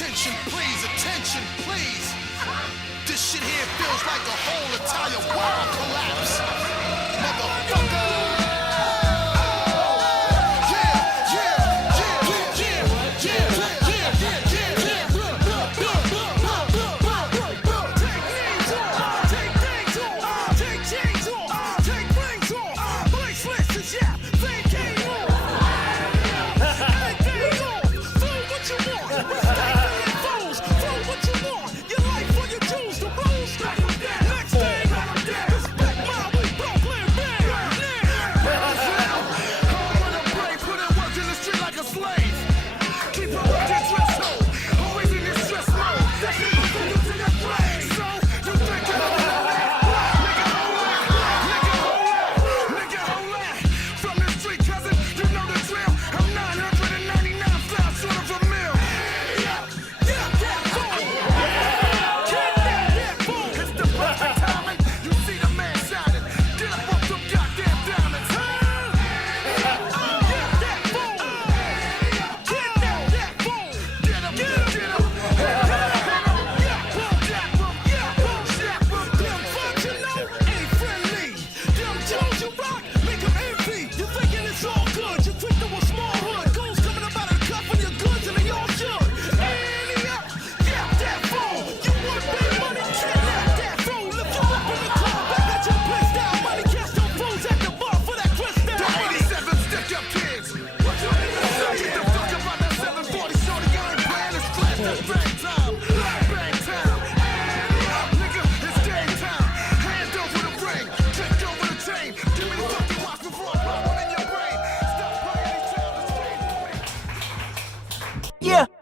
Attention please. This shit here feels like the whole entire world collapse. Motherfucker.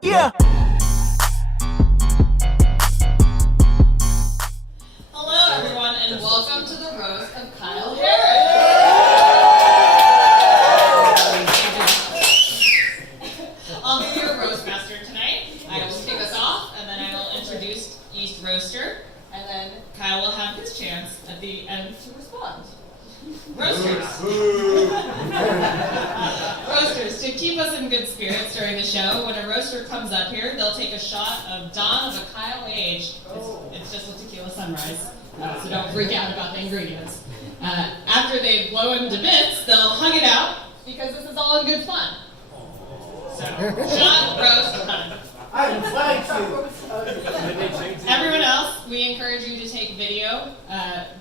Yeah. Hello, everyone, and welcome to the roast of Kyle Harris. I'll be your roast master tonight. I will kick us off, and then I will introduce each roaster, and then Kyle will have his chance at the end to respond. Roasters. Roasters, to keep us in good spirits during the show, when a roaster comes up here, they'll take a shot of Dawn of a Kyle age. It's just a tequila sunrise, so don't freak out about the ingredients. After they've blown to bits, they'll hug it out, because this is all in good fun. So, shot, roast, hug. Everyone else, we encourage you to take video.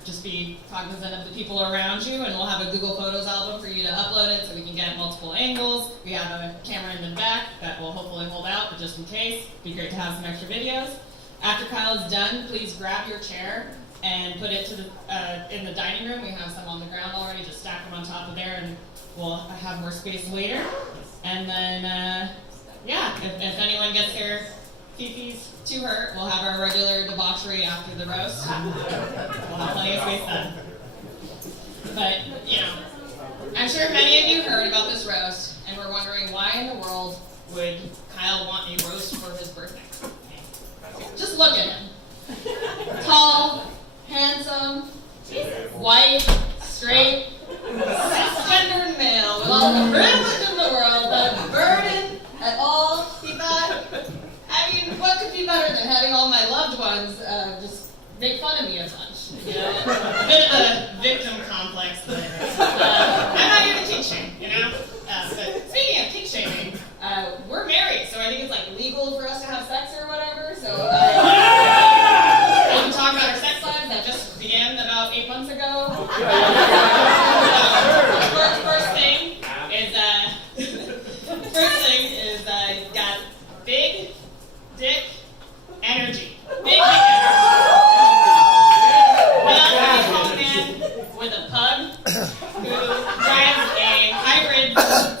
Just be cognizant of the people around you, and we'll have a Google Photos album for you to upload it so we can get multiple angles. We have a camera in the back that will hopefully hold out, but just in case, it'd be great to have some extra videos. After Kyle's done, please grab your chair and put it to in the dining room. We have some on the ground already. Just stack them on top of there, and we'll have more space later. And then, if anyone gets their fifis too hurt, we'll have our regular debauchery after the roast. We'll have plenty of space then. But, I'm sure many of you heard about this roast, and were wondering why in the world would Kyle want a roast for his birthday? Just look at him. Tall, handsome, white, straight, cisgender male with all the privilege in the world, the burden at all. He thought, what could be better than having all my loved ones just make fun of me a bunch? A bit of a victim complex, but I'm not here to kink shame, But speaking of kink shaming, we're married, so I think it's legal for us to have sex or whatever. So we can talk about our sex lives that just began about 8 months ago. First thing is got big dick energy. Big dick energy. Well, a man with a pug who drives a hybrid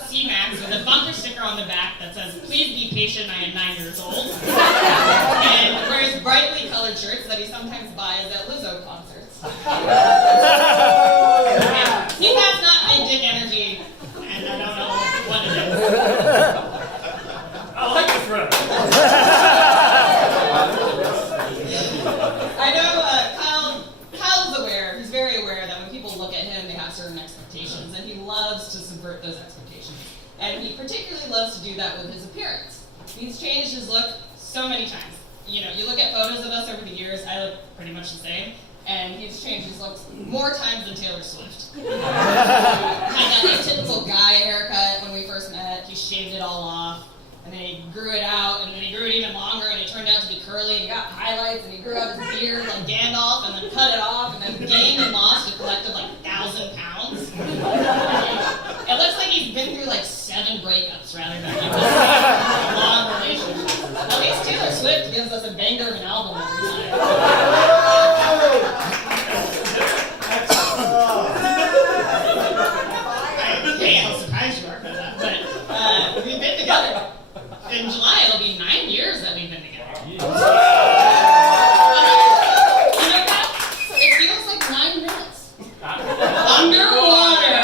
C-Max with a bumper sticker on the back that says, "Please be patient, I am 9 years old." And wears brightly colored shirts that he sometimes buys at Lizzo concerts. He has not big dick energy, and I don't know what it is. I like this room. I know Kyle's aware, he's very aware that when people look at him, they have certain expectations, and he loves to subvert those expectations. And he particularly loves to do that with his appearance. He's changed his look so many times. You know, you look at photos of us over the years, I look pretty much the same, and he's changed his looks more times than Taylor Swift. Had that like typical guy haircut when we first met. He shaved it all off, and then he grew it out, and then he grew it even longer, and it turned out to be curly, and he got highlights, and he grew out his beard like Gandalf, and then cut it off, and then gained and lost a collective like 1,000 pounds. It looks like he's been through like 7 breakups rather than like, a long relationship. At least Taylor Swift gives us a banger of an album every time. Hey, I'm surprised you are for that. But we've been together. In July, it'll be 9 years that we've been together. You know what? It feels like 9 minutes. Underwater.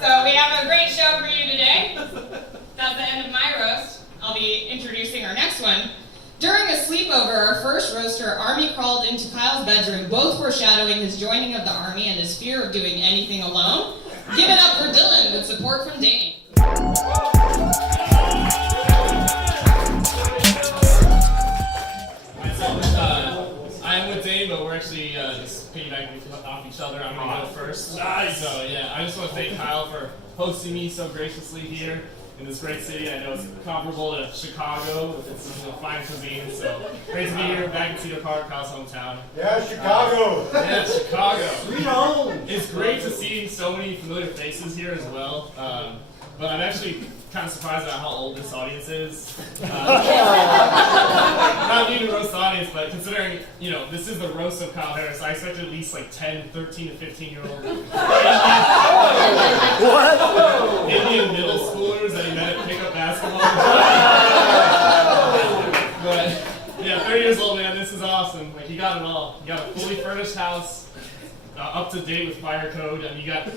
So we have a great show for you today. That's the end of my roast. I'll be introducing our next one. During a sleepover, our first roaster, Army crawled into Kyle's bedroom, both foreshadowing his joining of the Army and his fear of doing anything alone. Give it up for Dylan with support from Dane. I'm with Dane, but we're actually just piggybacking off each other. I'm going to go first. Nice. So, yeah, I just want to thank Kyle for hosting me so graciously here in this great city. I know it's comparable to Chicago with its fine cuisine. So, great to be here back in Cedar Park, Kyle's hometown. Yeah, Chicago. Yeah, Chicago. Sweet home. It's great to see so many familiar faces here as well. But I'm actually kind of surprised about how old this audience is. Not meaning to roast the audience, but considering, you know, this is the roast of Kyle Harris, I expected at least like 10, 13 to 15-year-old Indian middle schoolers that he met at pickup basketball. But yeah, 30 years old, man, this is awesome. Like, you got it all. You got a fully furnished house. Up to date with fire code, and you got two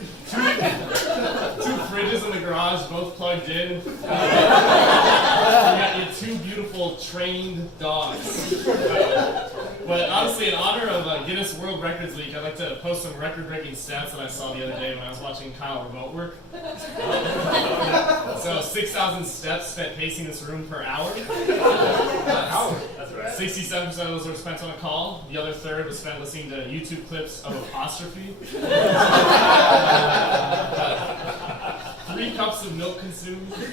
fridges in the garage, both plugged in. You got your 2 beautiful trained dogs. But honestly, in honor of Guinness World Records Week, I'd like to post some record-breaking stats that I saw the other day when I was watching Kyle remote work. So 6,000 steps spent pacing this room per hour. That's right. 67% of those were spent on a call. The other third was spent listening to YouTube clips of apostrophe. 3 cups of milk consumed. 6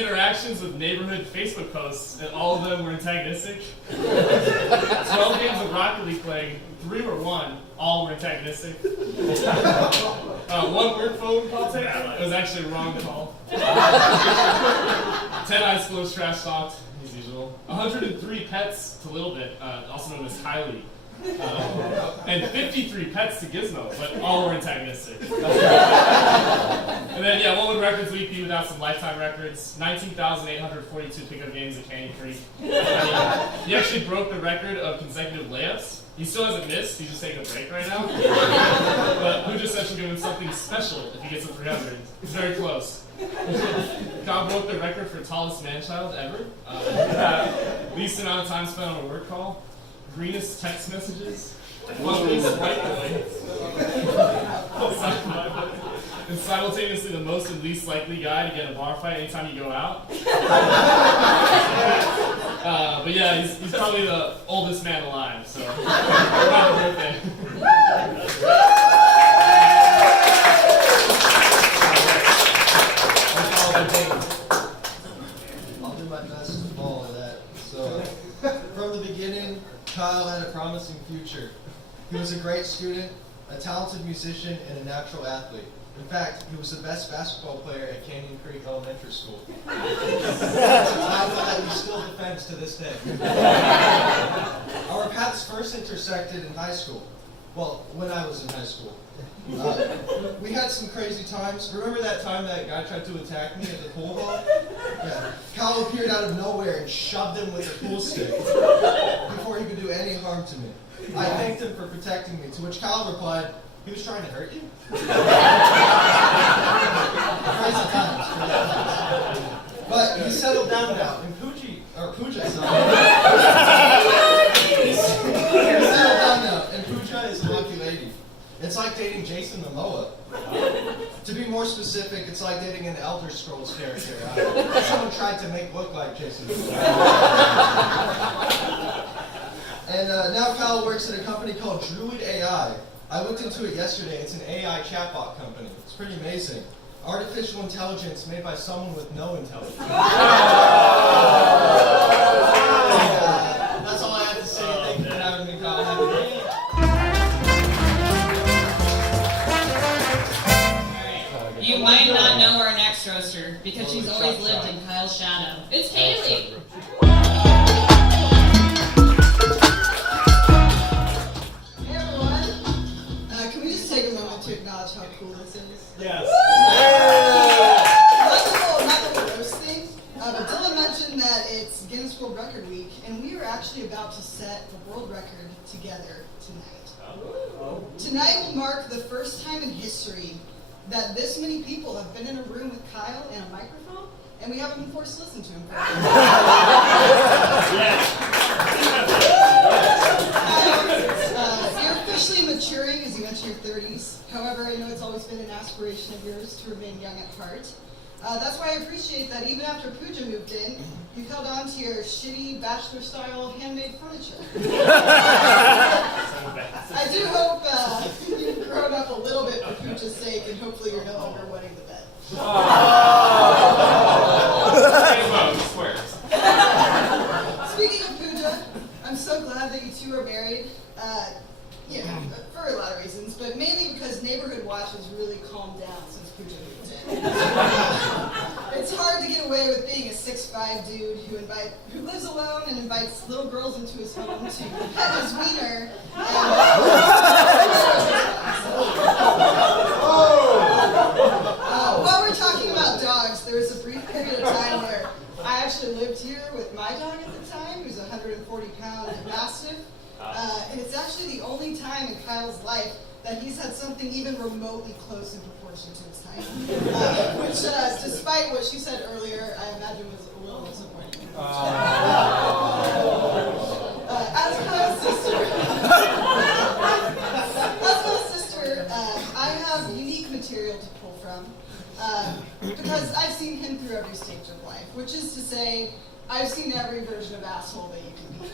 interactions with neighborhood Facebook posts, and all of them were antagonistic. 12 games of Rocket League playing, 3 were won, all were antagonistic. 1 work phone call taken, it was actually a wrong call. 10 high schoolers trash talked, as usual. 103 pets to Little Bit, also known as Kylie. And 53 pets to Gizmo, but all were antagonistic. And then, yeah, what would Records Week be without some lifetime records? 19,842 pickup games at Canyon Creek. He actually broke the record of consecutive layups. He still hasn't missed, he's just taking a break right now. But Pooja said she'll give him something special if he gets a 300. He's very close. Kyle broke the record for tallest man-child ever. Least amount of time spent on a work call. Greenest text messages. Loveliest white boy. And simultaneously the most and least likely guy to get a bar fight anytime you go out. But yeah, he's probably the oldest man alive, so happy birthday. I'll do my best to follow that. So, from the beginning, Kyle had a promising future. He was a great student, a talented musician, and a natural athlete. In fact, he was the best basketball player at Canyon Creek Elementary School. It's a title that he still defends to this day. Our paths first intersected in high school. Well, when I was in high school. We had some crazy times. Remember that time that guy tried to attack me at the pool hall? Yeah. Kyle appeared out of nowhere and shoved him with a pool stick before he could do any harm to me. I thanked him for protecting me, to which Kyle replied, "He was trying to hurt you?" Crazy times. But he settled down now, and Pooja is Pooja is a lucky lady. It's like dating Jason Momoa. To be more specific, it's like dating an Elder Scrolls character. Someone tried to make look like Jason. And now Kyle works at a company called Druid AI. I looked into it yesterday. It's an AI chatbot company. It's pretty amazing. Artificial intelligence made by someone with no intelligence. That's all I have to say. Thank you for having me, Kyle. Have a good day. Alright. You might not know our next roaster because she's always lived in Kyle's shadow. It's Kaylee. Hey everyone, can we just take a moment to acknowledge how cool this is? Yes. Not the whole roast thing, but Dylan mentioned that it's Guinness World Record Week, and we are actually about to set a world record together tonight. Tonight will mark the first time in history that this many people have been in a room with Kyle and a microphone, and we haven't been forced to listen to him. You're officially maturing as you enter your 30s. However, I know it's always been an aspiration of yours to remain young at heart. That's why I appreciate that even after Pooja moved in, you held on to your shitty bachelor-style handmade furniture. I do hope you've grown up a little bit for Pooja's sake, and hopefully you're no longer wetting the bed. Speaking of Pooja, I'm so glad that you two are married. For a lot of reasons, but mainly because Neighborhood Watch has really calmed down since Pooja moved in. It's hard to get away with being a 6'5" dude who lives alone and invites little girls into his home to pet his wiener. While we're talking about dogs, there was a brief period of time where I actually lived here with my dog at the time, who's a 140-pound Mastiff. And it's actually the only time in Kyle's life that he's had something even remotely close in proportion to his height. Which, despite what she said earlier, I imagine was a little disappointing. As Kyle's sister, I have unique material to pull from. Because I've seen him through every stage of life, which is to say, I've seen every version of asshole that you can be.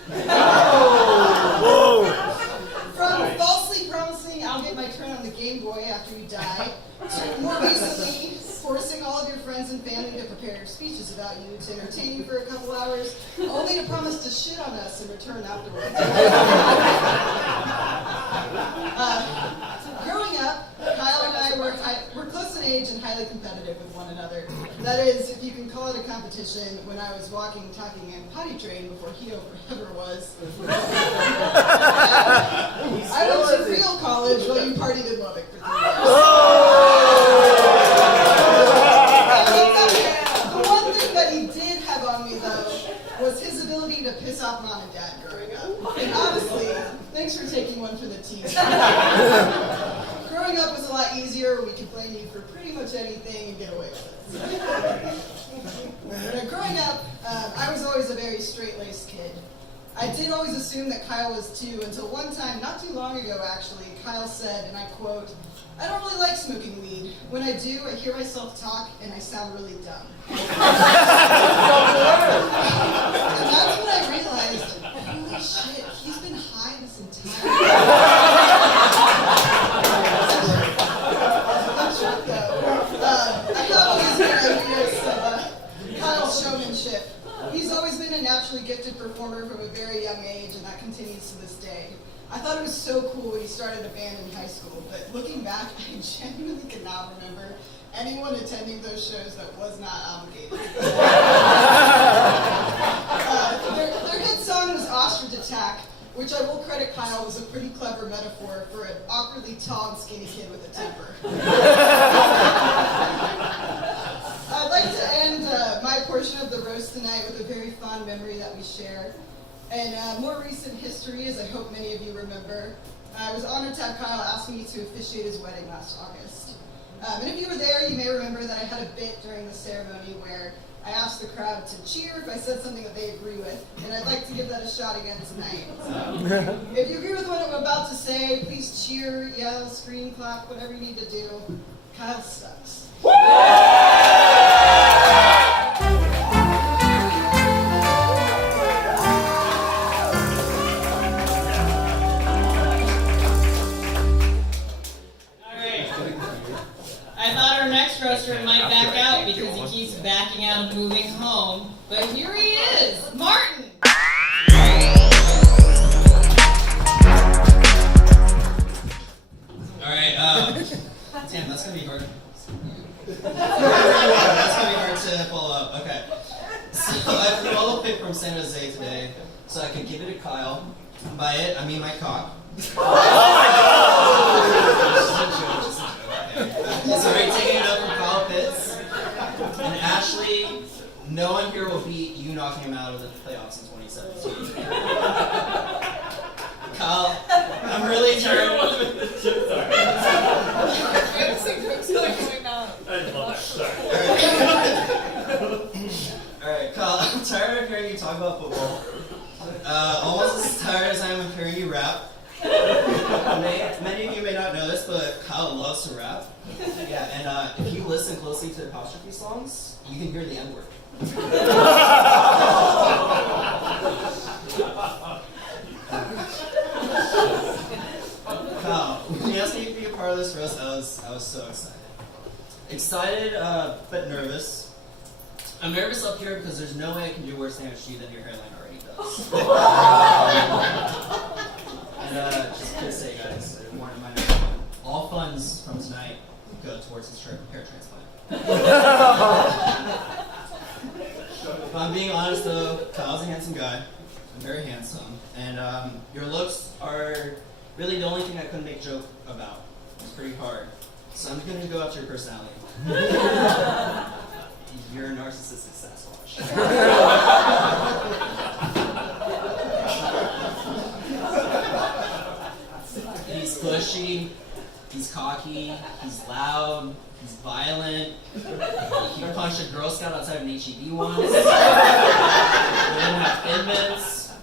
From falsely promising I'll get my turn on the Game Boy after you die, to more recently forcing all of your friends and family to prepare your speeches about you, to entertain you for a couple hours, only to promise to shit on us in return afterwards. Growing up, Kyle and I were close in age and highly competitive with one another. That is, if you can call it a competition, when I was walking, talking, and potty trained before he ever was. I went to real college while you partied in Lubbock for 3 years. The one thing that he did have on me, though, was his ability to piss off mom and dad growing up. And honestly, thanks for taking one for the team. Growing up was a lot easier. We could blame you for pretty much anything and get away with it. Growing up, I was always a very straight-laced kid. I did always assume that Kyle was too, until one time, not too long ago actually, Kyle said, and I quote, "I don't really like smoking weed. When I do, I hear myself talk and I sound really dumb." And that's when I realized, holy shit, he's been high this entire That's true though. I have always been ideas of Kyle's showmanship. He's always been a naturally gifted performer from a very young age, and that continues to this day. I thought it was so cool when he started a band in high school, but looking back, I genuinely cannot remember anyone attending those shows that was not obligated. Their hit song was Ostrich Attack, which I will credit Kyle was a pretty clever metaphor for an awkwardly tall and skinny kid with a temper. I'd like to end my portion of the roast tonight with a very fond memory that we share. And more recent history, as I hope many of you remember, I was honored to have Kyle ask me to officiate his wedding last August. And if you were there, you may remember that I had a bit during the ceremony where I asked the crowd to cheer if I said something that they agree with, and I'd like to give that a shot again tonight. So, if you agree with what I'm about to say, please cheer, yell, scream, clap, whatever you need to do. Kyle Kyle sucks. Alright. I thought our next roaster might back out because he keeps backing out and moving home. But here he is, Martin! Alright, damn, that's gonna be hard. That's gonna be hard to follow up. Okay. So I flew all the way from San Jose today so I could give it to Kyle. By it, I mean my cock. So we're taking it up from Kyle Pitts. And Ashley, no one here will beat you knocking him out of the playoffs in 2017. Kyle, I'm really tired. I didn't love that. Sorry. Alright, Kyle, I'm tired of hearing you talk about football. Almost as tired as I am of hearing you rap. Many of you may not know this, but Kyle loves to rap. Yeah, and if you listen closely to apostrophe songs, you can hear the N-word. Kyle, when you asked me to be a part of this roast, I was so excited. Excited, but nervous. I'm nervous up here because there's no way I can do worse damage to you than your hairline already does. And just to say, guys, more in mind, all funds from tonight go towards his hair transplant. If I'm being honest though, Kyle's a handsome guy. I'm very handsome. And your looks are really the only thing I couldn't make a joke about. It's pretty hard. So I'm going to go after your personality. You're a narcissistic Sasquatch. He's pushy, he's cocky, he's loud, he's violent. He punched a Girl Scout outside of an HEB once. He didn't have Fitbits.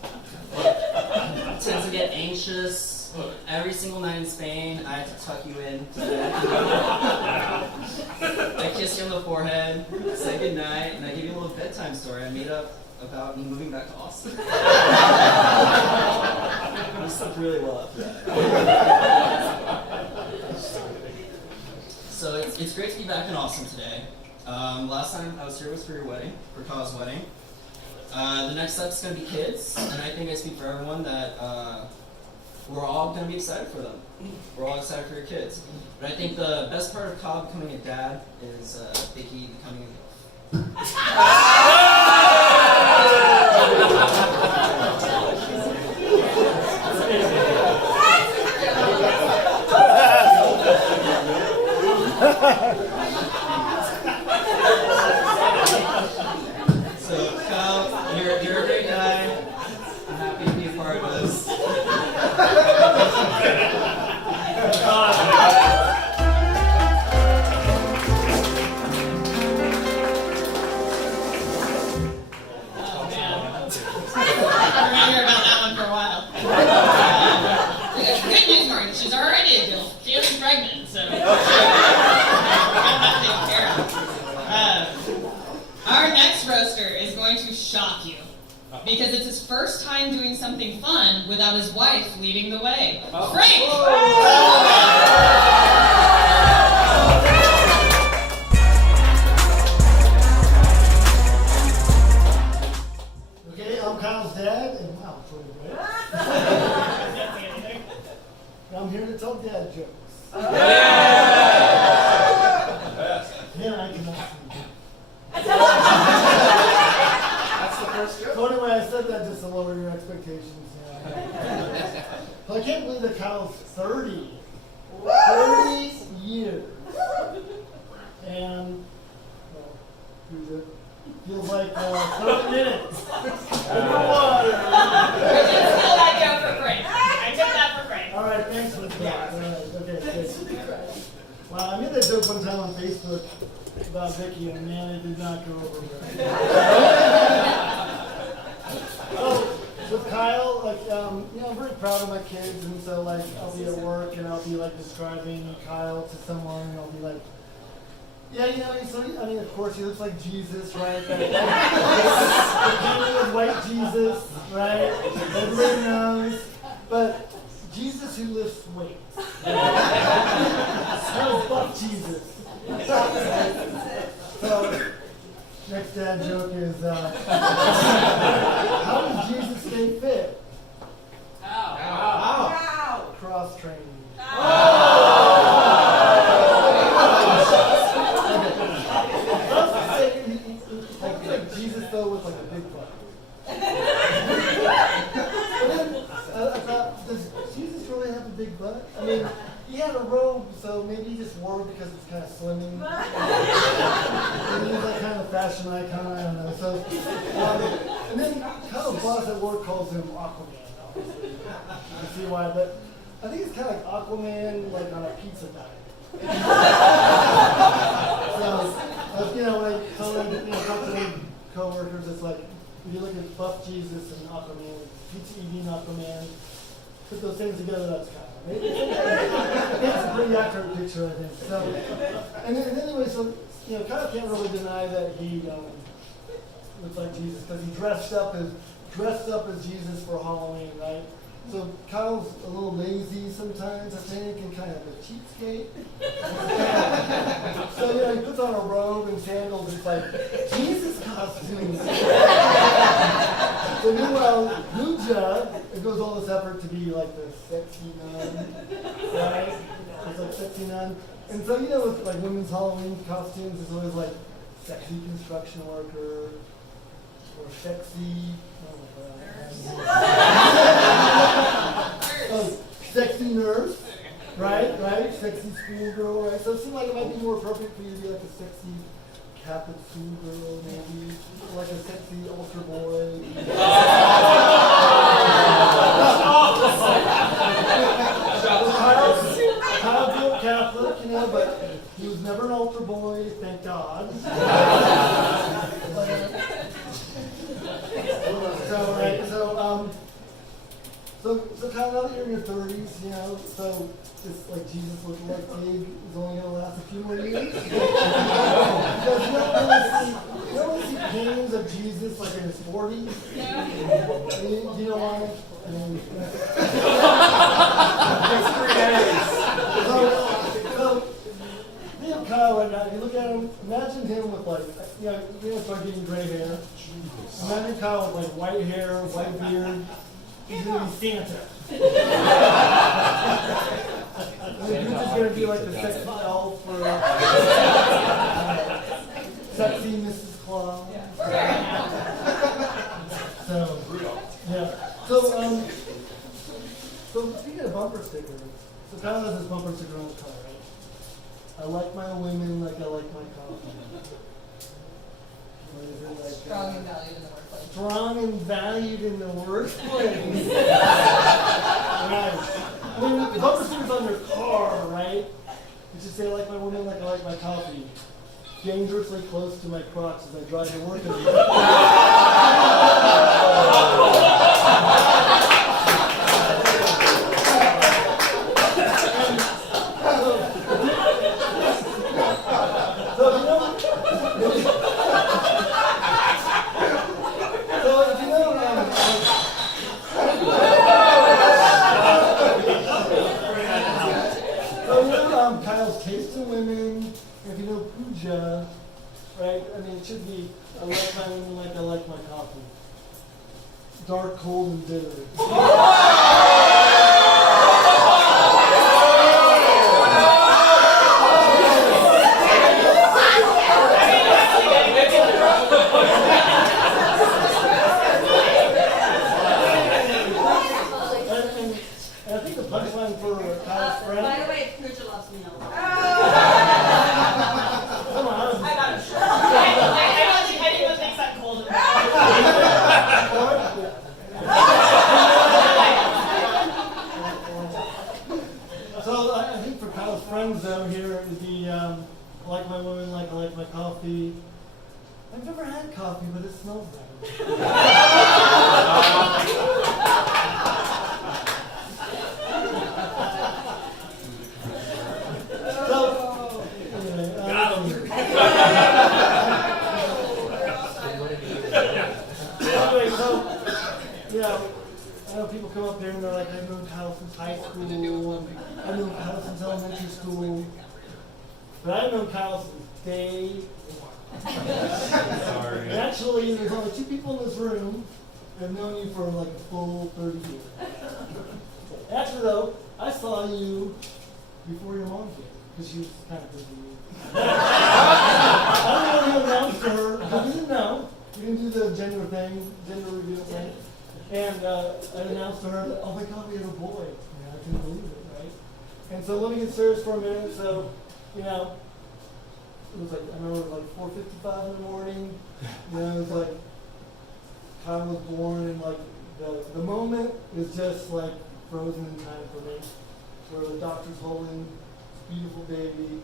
Tends to get anxious. Every single night in Spain, I had to tuck you in. I kissed you on the forehead, say goodnight, and I gave you a little bedtime story I made up about me moving back to Austin. I slept really well after that. So it's great to be back in Austin today. Last time I was here was for your wedding, for Kyle's wedding. The next step's going to be kids, and I think I speak for everyone that we're all going to be excited for them. We're all excited for your kids. But I think the best part of Kyle becoming a dad is Vicky becoming a MILF. So Kyle, you're a great guy. I'm happy to be a part of this. Good news, Martin. She's already a girl. She isn't pregnant, so got that taken care of. Our next roaster is going to shock you because it's his first time doing something fun without his wife leading the way. Frank! Okay, I'm Kyle's dad, and wow, it's really great. I'm here to tell dad jokes. Man, I cannot see. That's the first joke. So anyway, I said that just to lower your expectations. Yeah. So I can't believe that Kyle's 30. 30 years. And, well, who's it? Feels like 30 minutes. Underwater. We're going to steal that joke for Frank. I took that for Frank. All right, thanks for the clap. All right, okay, good. Wow, I made that joke one time on Facebook about Vicky, and man, it did not go over well. So with Kyle, like, I'm very proud of my kids, and so like, I'll be at work and I'll be like describing Kyle to someone, and I'll be like, Yeah, you know, so, I mean, of course, he looks like Jesus, right? The painting of white Jesus, right? Everybody knows. But Jesus who lifts weights. No, fuck Jesus. So, next dad joke is, how does Jesus stay fit? How? Cross training. Like Jesus though with like a big butt. But then I thought, does Jesus really have a big butt? I mean, he had a robe, so maybe he just wore it because it's kind of slimming. Maybe he's like kind of a fashion icon, I don't know. So, and then Kyle's boss at work calls him Aquaman, obviously. You can see why, but I think it's kind of like Aquaman, like on a pizza diet. So, you know, like, so when, you know, talk to co-workers, it's like, if you look at Buff Jesus and Aquaman, pizza eating Aquaman, put those things together, that's kind of, it's a pretty accurate picture, I think. So, and then anyway, so, you know, Kyle can't really deny that he looks like Jesus, because he dressed up as Jesus for Halloween, right? So Kyle's a little lazy sometimes, I think, and kind of a cheapskate. So, you know, he puts on a robe and sandals, it's like, Jesus costume. So meanwhile, Luja, it goes all this effort to be like the sexy nun, right? It's like sexy nun. And so, you know, with like women's Halloween costumes, it's always like sexy construction worker, or sexy, sexy nurse, right? Sexy schoolgirl, right? So it seemed like it might be more appropriate for you to be like a sexy Catholic schoolgirl, maybe, or like a sexy altar boy. Kyle grew up Catholic, you know, but he was never an altar boy, thank God. So Kyle, now that you're in your 30s, you know, so it's like Jesus looking like Pig is only going to last a few more years. Because you don't really see paintings of Jesus like in his 40s. You know why? I mean, so you know Kyle right now, you look at him, imagine him with like, you know, start getting gray hair. Imagine Kyle with like white hair, white beard. He's gonna be Santa. You're just gonna be like the sexy elf or sexy Mrs. Claus. So, yeah. So speaking of bumper stickers, so Kyle has this bumper sticker on his car, right? I like my women like I like my coffee. What is it like? Strong and valued in the workplace. Strong and valued in the workplace. Right. I mean, the bumper stickers on your car, right? You just say, I like my women like I like my coffee. Dangerously close to my crotch as I drive to work every day. Kyle's taste in women, if you know Puja, right? I mean, it should be, I like my women like I like my coffee. Dark, cold, and bitter. And I think the punchline for Kyle's friend. By the way, Pooja loves me a lot. Come on, I don't think anyone thinks I'm cold enough. So I think for Kyle's friends though here would be I like my women like I like my coffee. I've never had coffee, but it smells better. So, anyway, they're like, I've known Kyle since high school, I've known Kyle since elementary school. But I've known Kyle since day one. Sorry. And actually, there's only 2 people in this room that have known you for like a full 30 years. Actually, though, I saw you before your mom came, because she was kind of busy. I don't know who announced to her, because we didn't know. We didn't do the gender reveal thing. And I announced to her that, oh my God, we have a boy. I couldn't believe it, right? And so let me get serious for a minute. So, it was like, I remember it was like 4:55 in the morning. It was like, Kyle was born, and like, the moment is just like frozen in time for me. Where the doctor's holding this beautiful baby,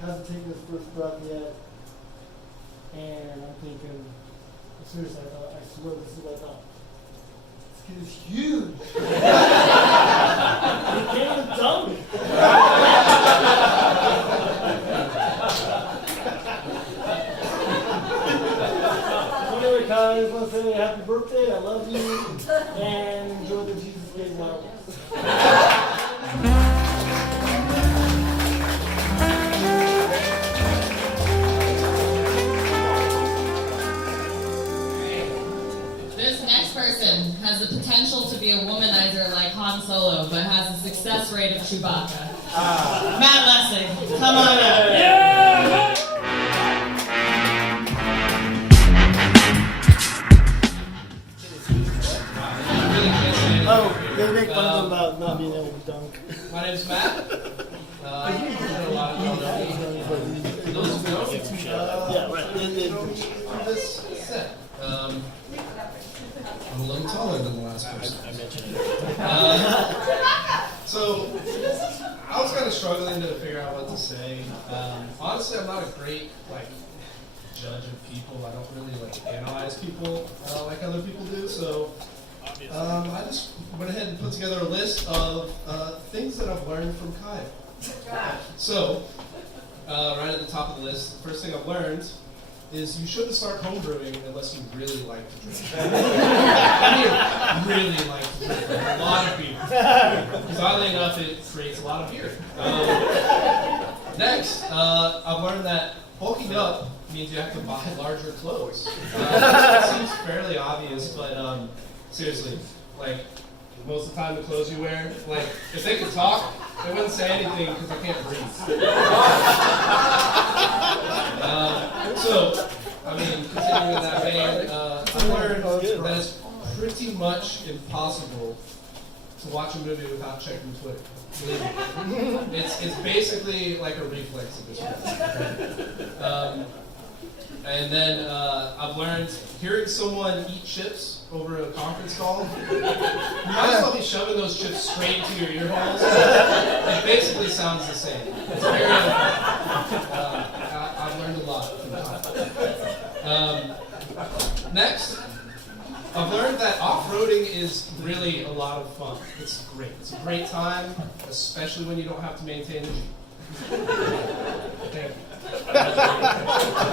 hasn't taken his first breath yet. And I'm thinking, seriously, I swear this is what I thought. This kid is huge. He can't even tell me. Anyway, Kyle, I just want to say happy birthday, I love you, and enjoy the Jesus Gate Marbles. This next person has the potential to be a womanizer like Han Solo, but has a success rate of Chewbacca. Matt Lessig, come on up. Oh, they make fun of him about not being able to dunk. My name's Matt. I've had a lot of those Yeah, right. this set. I'm a little taller than the last person. I mentioned it. So I was kind of struggling to figure out what to say. Honestly, I'm not a great judge of people. I don't really analyze people like other people do. So I just went ahead and put together a list of things that I've learned from Kyle. So right at the top of the list, the first thing I've learned is you shouldn't start homebrewing unless you really like to drink. I mean, really like to drink a lot of beer. Because oddly enough, it creates a lot of beer. Next, I've learned that bulking up means you have to buy larger clothes. It seems fairly obvious, but seriously, most of the time the clothes you wear, if they could talk, they wouldn't say anything because I can't breathe. Continuing in that vein, I learned that it's pretty much impossible to watch a movie without checking Twitter. Believe me. It's basically like a reflex at this point. And then I've learned hearing someone eat chips over a conference call, you might as well be shoving those chips straight into your ear holes. It basically sounds the same. It's very, I've learned a lot from that. Next, I've learned that off-roading is really a lot of fun. It's great. It's a great time, especially when you don't have to maintain a Jeep. Thank you. I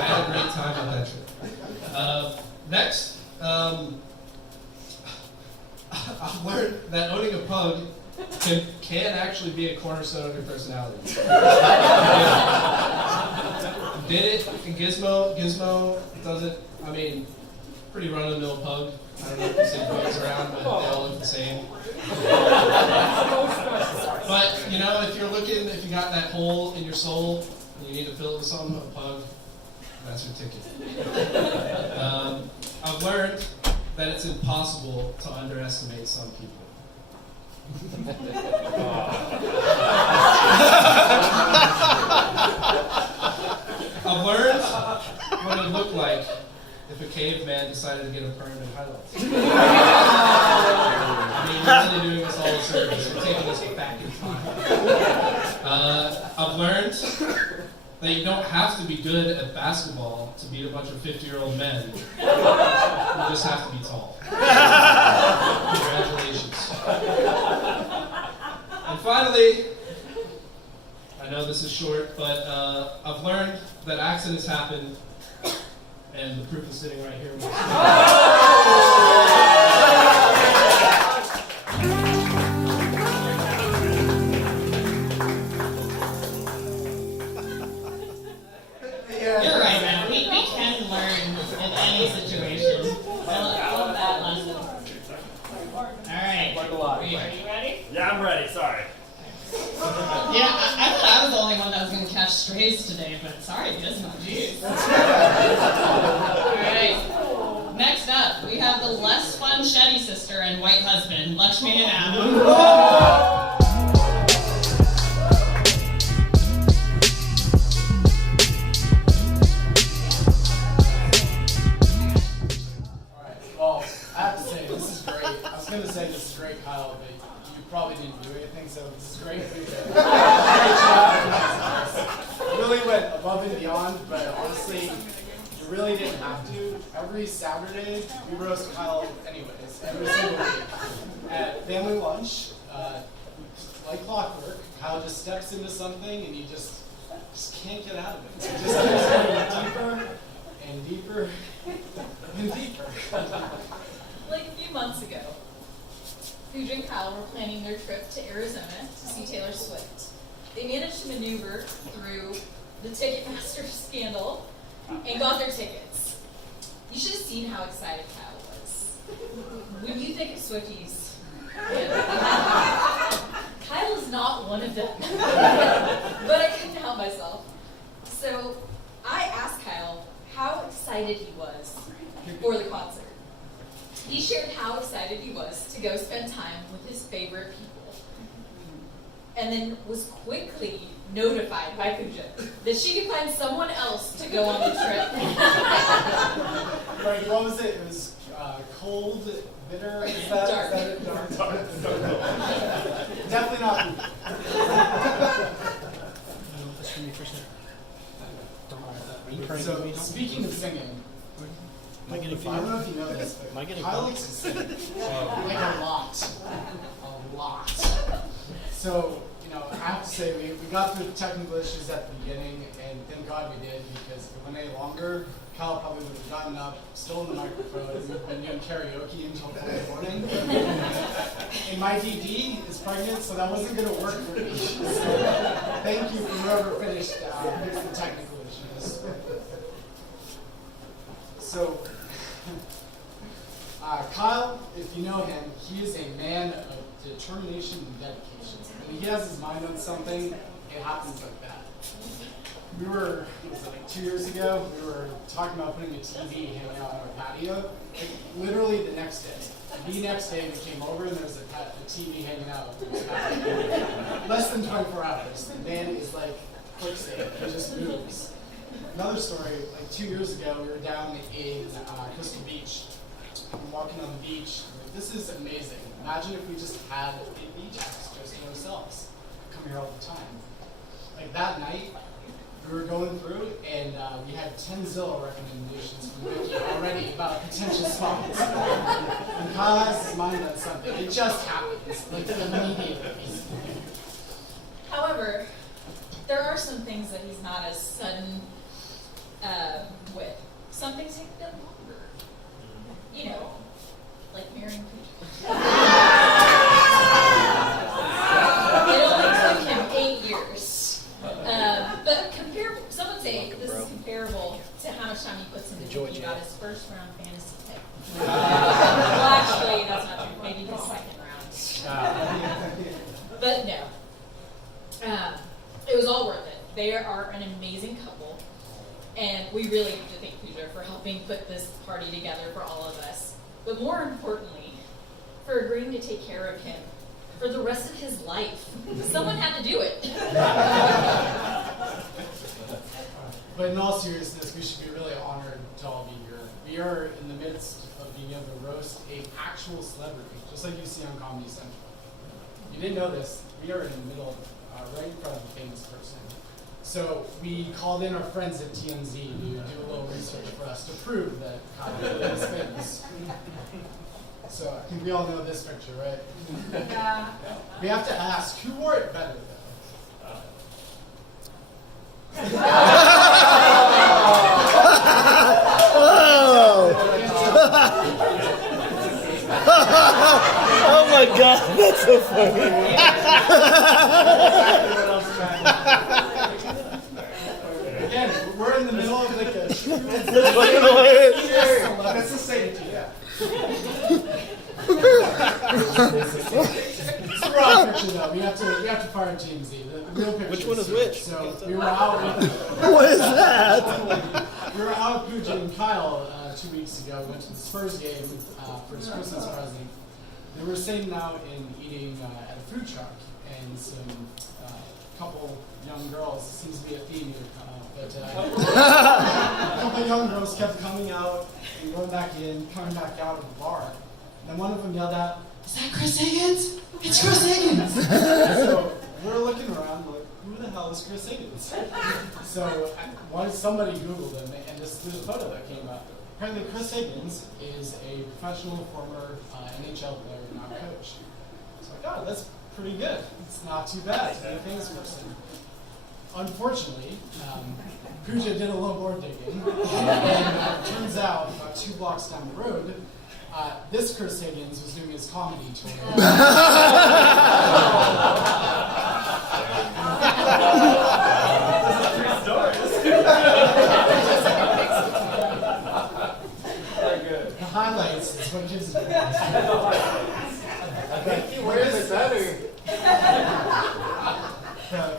had a great time on that trip. Next, I've learned that owning a pug can actually be a cornerstone of your personality. Did it in Gizmo. Gizmo does it. I mean, pretty run-of-the-mill pug. I don't know if you see pugs around, but they all look the same. But, if you got that hole in your soul, and you need to fill it with something, a pug, that's your ticket. I've learned that it's impossible to underestimate some people. I've learned what it looked like if a caveman decided to get a permanent highlight. I mean, we're really doing this all in service. We're taking this back in time. I've learned that you don't have to be good at basketball to beat a bunch of 50-year-old men. You just have to be tall. Congratulations. And finally, I know this is short, but I've learned that accidents happen, and the proof is sitting right here. You're right, man. We can learn in any situation. I love that lesson. Alright. Are you ready? Yeah, I'm ready. Sorry. Yeah, I thought I was the only one that was going to catch strays today, but sorry, Gizmo. Jeez. Alright. Next up, we have the less fun Shetty sister and white husband, Lakshmi and Adam. Well, I have to say, this is great. I was going to say this is great, Kyle, but you probably didn't do anything, so this is great. Great job. Really went above and beyond, but honestly, you really didn't have to. Every Saturday, we roast Kyle anyways, every single week. At family lunch, like clockwork, Kyle just steps into something and you just can't get out of it. It just keeps going deeper and deeper and deeper. Like a few months ago, Pooja and Kyle were planning their trip to Arizona to see Taylor Swift. They managed to maneuver through the Ticketmaster scandal and got their tickets. You should have seen how excited Kyle was. When you think of Swifties, Kyle is not one of them. But I couldn't help myself. So I asked Kyle how excited he was for the concert. He shared how excited he was to go spend time with his favorite people. And then was quickly notified by Pooja that she could find someone else to go on the trip. Right, what was it? It was cold, bitter, is that it? Dark. Definitely not So, speaking of singing, I don't know if you know this, but Kyle likes to sing. Like a lot. A lot. So, I have to say, we got through the technical issues at the beginning, and thank God we did, because if it went any longer, Kyle probably would have gotten up, stolen the microphone, and we've been doing karaoke until 4 in the morning. And my DD is pregnant, so that wasn't going to work for me. So, thank you for whoever finished the technical issues. So, Kyle, if you know him, he is a man of determination and dedication. When he has his mind on something, it happens like that. We were, what was it, like 2 years ago, we were talking about putting a TV hanging out on our patio. Literally the next day. The next day we came over and there was a TV hanging out on his patio. Less than 24 hours. The man is like quicksand. He just moves. Another story, like 2 years ago, we were down in Crystal Beach. We were walking on the beach. Like, this is amazing. Imagine if we just had a beach house just to ourselves. Come here all the time. Like that night, we were going through and we had 10 Zillow recommendations from Vicky already about potential spots. And Kyle has his mind on something. It just happens, like immediately. However, there are some things that he's not as sudden with. Some things take a bit longer. Like marrying Pooja. It only took him 8 years. But some would say this is comparable to how much time he puts into thinking about his first round fantasy pick. Well, actually, that's not true. Maybe his second round. But no. It was all worth it. They are an amazing couple. And we really need to thank Pooja for helping put this party together for all of us. But more importantly, for agreeing to take care of him for the rest of his life. Someone had to do it. But in all seriousness, we should be really honored to all be here. We are in the midst of being able to roast an actual celebrity, just like you see on Comedy Central. You didn't know this, we are in the middle of, right in front of a famous person. So we called in our friends at TMZ to do a little research for us to prove that Kyle is famous. So I think we all know this picture, right? Yeah. We have to ask, who wore it better Oh my God, that's so funny. Again, we're in in the middle of like a. That's the same. Yeah. It's the wrong picture though. We have to fire TMZ. The real picture. Which one is which? So we were out. What is that? We were out with Pooja and Kyle 2 weeks ago. We went to the Spurs game for his Christmas present. They were sitting out and eating at a food truck, and some couple young girls. Seems to be a theme here, but a couple young girls kept coming out and going back in, coming back out of the bar. And one of them yelled out, "Is that Chris Higgins? It's Chris Higgins!" So we're looking around like, who the hell is Chris Higgins? So somebody Googled him, and there's a photo that came up. Apparently Chris Higgins is a professional former NHL player, now coach. So like, oh, that's pretty good. It's not too bad to be a famous person. Unfortunately, Pooja did a little more digging, and it turns out about 2 blocks down the road, this Chris Higgins was doing his comedy tour. The highlights is what gives it.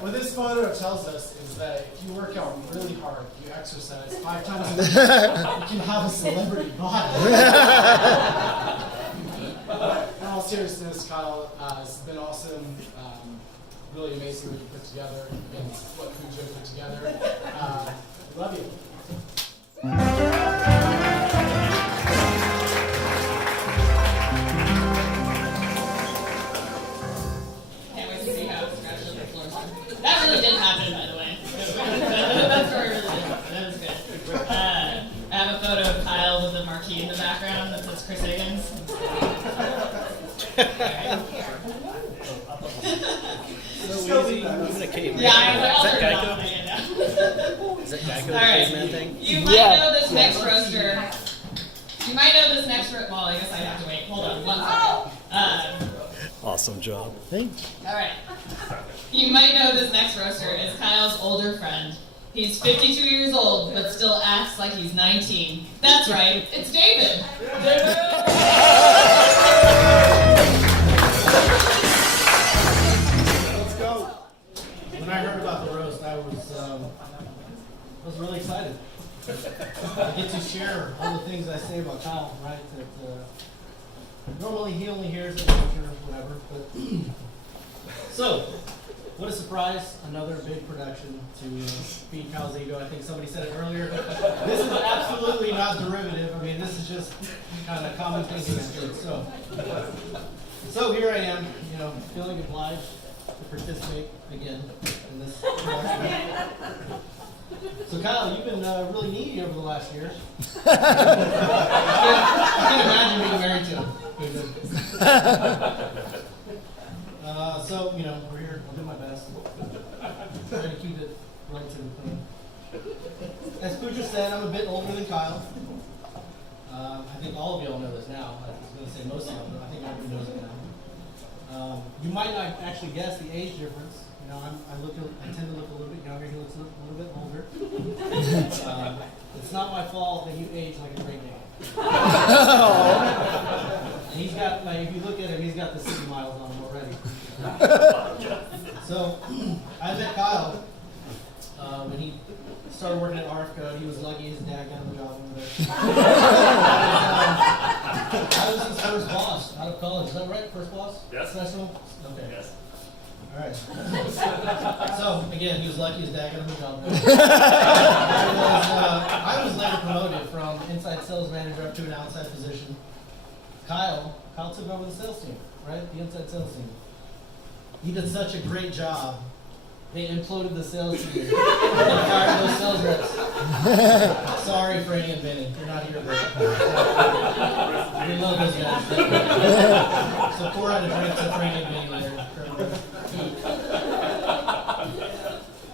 What this photo tells us is that if you work out really hard, you exercise 5 times a week, you can have a celebrity body. In all seriousness, Kyle, it's been awesome. Really amazing what you put together and what Pooja put together. Love you. Can't wait to see how it scratches the floor. That really did happen, by the way. That story really did happen. That was good. I have a photo of Kyle with a marquee in the background that says Chris Higgins. So easy, even a caveman. Yeah, I know. Is that Geico? Is that Geico, the caveman thing? You might know this next roaster. You might know this next roaster. Well, I guess I have to wait. Hold on one second. Awesome job. Thanks. All right. You might know this next roaster is Kyle's older friend. He's 52 years old, but still acts like he's 19. That's right. It's David. Let's go. When I heard about the roast, I was really excited. I get to share all the things I say about Kyle, right? That normally he only hears it or whatever. But so, what a surprise! Another big production to feed Kyle's ego. I think somebody said it earlier. This is absolutely not derivative. I mean, this is just kind of common thinking. So here I am, feeling obliged to participate again in this production. So Kyle, you've been really needy over the last year. I can't imagine being married to him. So, we're here. I'll do my best. Try to keep it right to the point. As Pooja said, I'm a bit older than Kyle. I think all of y'all know this now. I was going to say most of them, but I think everybody knows it now. You might not actually guess the age difference. I tend to look a little bit younger. He looks a little bit older. It's not my fault that you age like a great man. He's got, if you look at him, he's got the 60 miles on him already. So, I met Kyle when he started working at RFCO. He was lucky his dad got him a job over there. I was his first boss out of college. Is that right? First boss? Yes. Professional? Okay. Yes. All right. So, again, he was lucky his dad got him a job. I was later promoted from inside sales manager up to an outside position. Kyle took over the sales team, right? The inside sales team. He did such a great job, they imploded the sales team and fired those sales reps. Sorry, Franny and Benny, you're not here, but we love those guys. So 4 out of drinks to Franny and Benny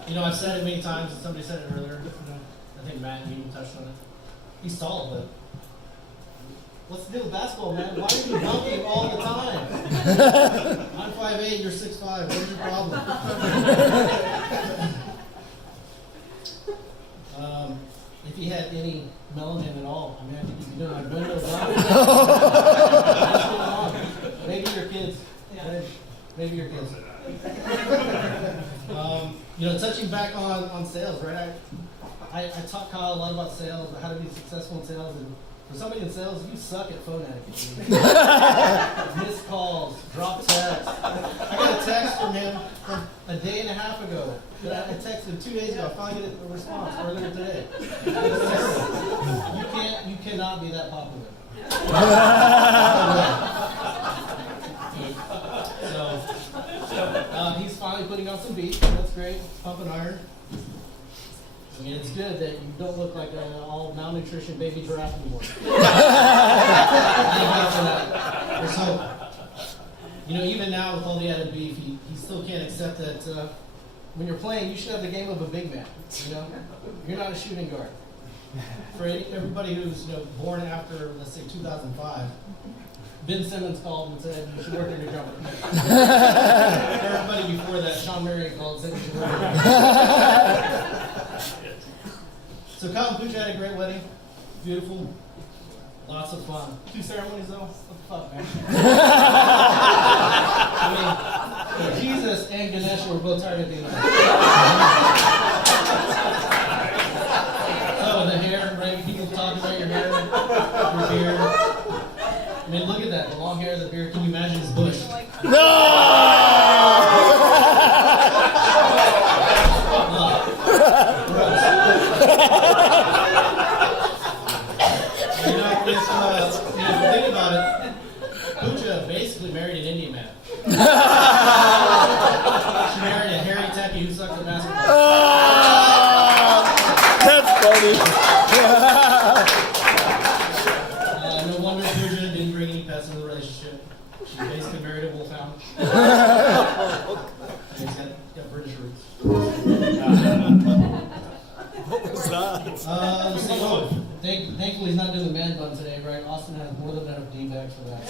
there. I've said it many times, and somebody said it earlier. I think Matt even touched on it. He's tall, but what's the deal with basketball, man? Why are you dunking all the time? I'm 5'8", you're 6'5". What's your problem? If he had any melanin at all, I mean, I think he'd be doing like windows on. Maybe your kids. Maybe your kids. Touching back on sales, right? I taught Kyle a lot about sales, how to be successful in sales, and for somebody in sales, you suck at phone etiquette. Missed calls, dropped texts. I got a text from him from a day and a half ago. I texted him 2 days ago. I finally get a response earlier today. You cannot be that popular. So he's finally putting on some beat. That's great. It's pumping iron. I mean, it's good that you don't look like an all malnutrition baby giraffe anymore. So, even now with all the added beef, he still can't accept that when you're playing, you should have the game of a big man. You're not a shooting guard. For everybody who's born after, let's say, 2005, Ben Simmons called and said you should work on your jumper. Everybody before that, Sean Marion called and said you should work on your jumper. So Kyle and Pooja had a great wedding. Beautiful. Lots of fun. 2 ceremonies though? What the fuck, man? I mean, Jesus and Ganesh were both tired at the end of the night. So the hair, right? People talking about your hair, your beard. I mean, look at that. The long hair, the beard. Can you imagine his bush? No! Think about it. Pooja basically married an Indian man. She married a hairy techie who sucks at basketball. Oh, that's funny. No wonder Pooja didn't bring any pets into the relationship. She basically married a wolfhound. He's got British roots. What was that? Thankfully, he's not doing the man bun today, right? Austin has more than enough D-bags for that.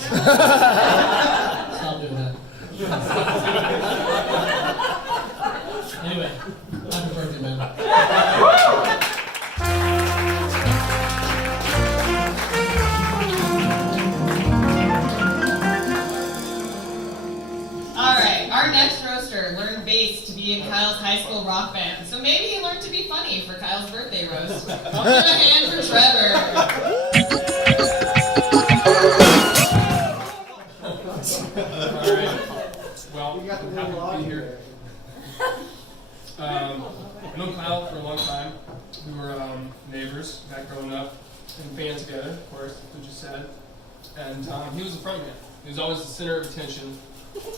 Stop doing that. Anyway, happy birthday, man. Alright, our next roaster learned bass to be in Kyle's high school rock band. So maybe he learned to be funny for Kyle's birthday roast. Give a hand for Trevor. Alright. Well, I'm happy to be here. I've known Kyle for a long time. We were neighbors back growing up in a band together, of course, as you just said. And he was the front man. He was always the center of attention.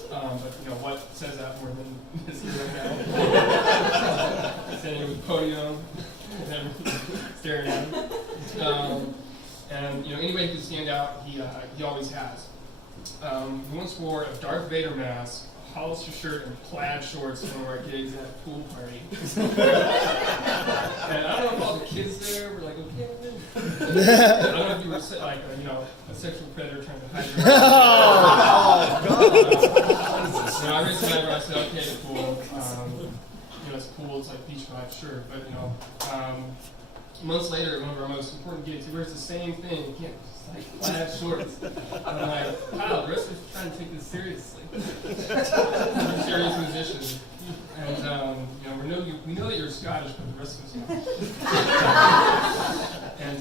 But what says that more than this here right now? Standing with the podium, and everything staring at him. Any way he could stand out, he always has. He once wore a Darth Vader mask, a Hollister shirt, and plaid shorts at one of our gigs at a pool party. And I don't know if all the kids there were like, okay with it. I don't know if you were like, a sexual predator trying to hide your I raised my eyebrows, I said, okay, cool. It's cool, it's like beach vibes, sure. But, months later, at one of our most important gigs, he wears the same thing. He can't just like plaid shorts. And I'm like, Kyle, the rest of us are trying to take this seriously. You're a serious musician. And, we know that you're Scottish, but the rest of us don't. And,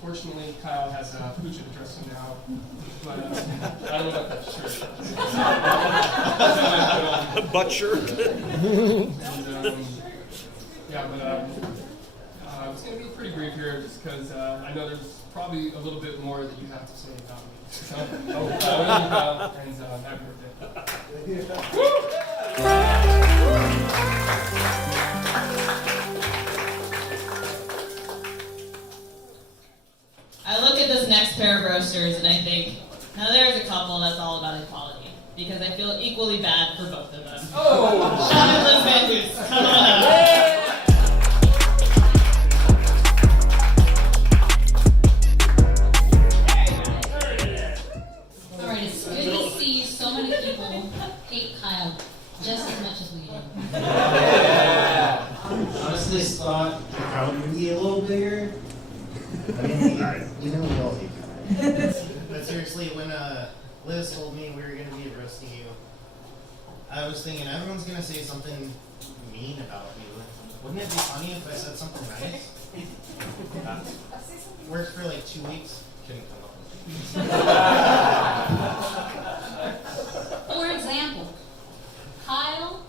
fortunately, Kyle has Pooja to dress him now. But, I don't know about that shirt. Butt shirt. It's going to be pretty brief here just because I know there's probably a little bit more that you have to say about me. So, and happy birthday. I look at this next pair of roasters and I think, now there's a couple that's all about equality. Because I feel equally bad for both of them. Oh! Sean and Liz Matthews, come on up. Alright, it's good to see so many people hate Kyle just as much as we do. Honestly, thought Kyle would be a little bigger. I mean, you know, we all hate Kyle. But seriously, when Liz told me we were going to be roasting you, I was thinking everyone's going to say something mean about you. Wouldn't it be funny if I said something nice? Worked for like 2 weeks. Couldn't come up with it. For example, Kyle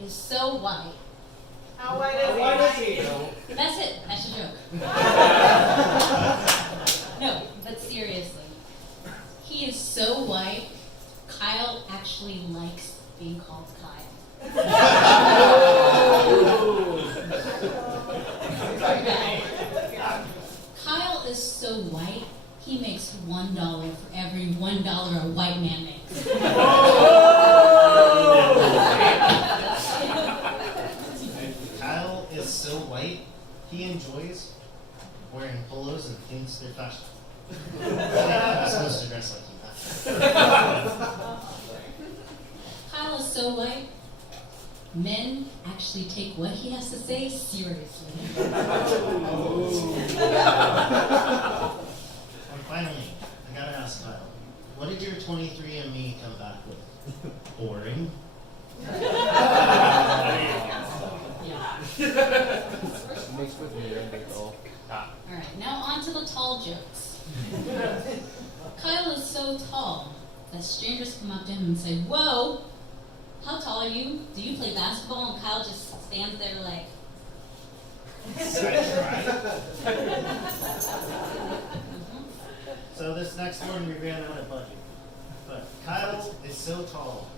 is so white. How white is he? That's it. That's a joke. No, but seriously, he is so white. Kyle actually likes being called Kyle. Kyle is so white. He makes $1 for every $1 a white man makes. Kyle is so white, he enjoys wearing polos and thinks they're fashion. I'm supposed to dress like you. Kyle is so white. Men actually take what he has to say seriously. And finally, I gotta ask Kyle, what did your 23andMe come back with? Boring? Mixed with me, Alright, now on to the tall jokes. Kyle is so tall that strangers come up to him and say, "Whoa, how tall are you? Do you play basketball?" And Kyle just stands there like, So this next one, we ran out of budget. But Kyle is so tall,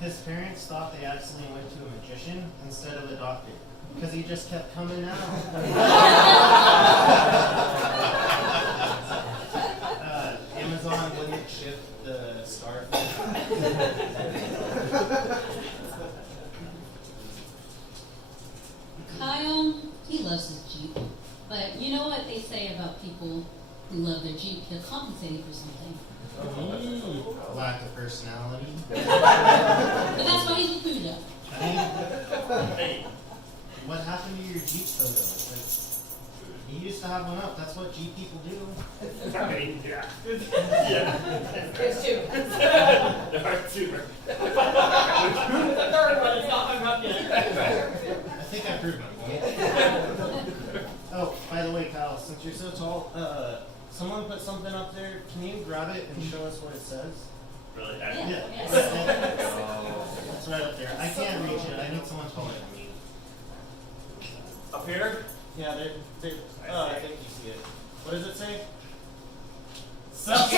his parents thought they accidentally went to a magician instead of a doctor, because he just kept coming out. Amazon wouldn't ship the starfish. Kyle, he loves his Jeep. But you know what they say about people who love their Jeep? They're compensating for something. Lack of personality. But that's why he's with Pooja. I mean, what happened to your Jeep photo? Like, you used to have one up. That's what Jeep people do. I mean, yeah. There's two. There are two. The third one is not hung up yet. I think I proved my point. Oh, by the way, Kyle, since you're so tall, someone put something up there. Can you grab it and show us what it says? Really? Yeah. It's right up there. I can't reach it. I need someone taller than me. Up here? Yeah, they're I think you see it. What does it say? Suck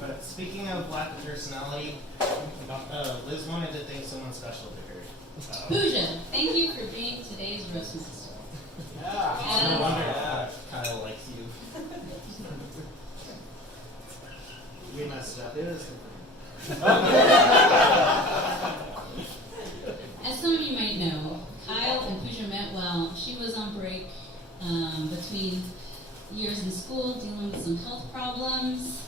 But speaking of lack of personality, Liz wanted to thank someone special to her. Pooja, thank you for being today's roast master. No And wonder Kyle likes you. We messed up. It was as some of you might know, Kyle and Pooja met while she was on break between years in school dealing with some health problems.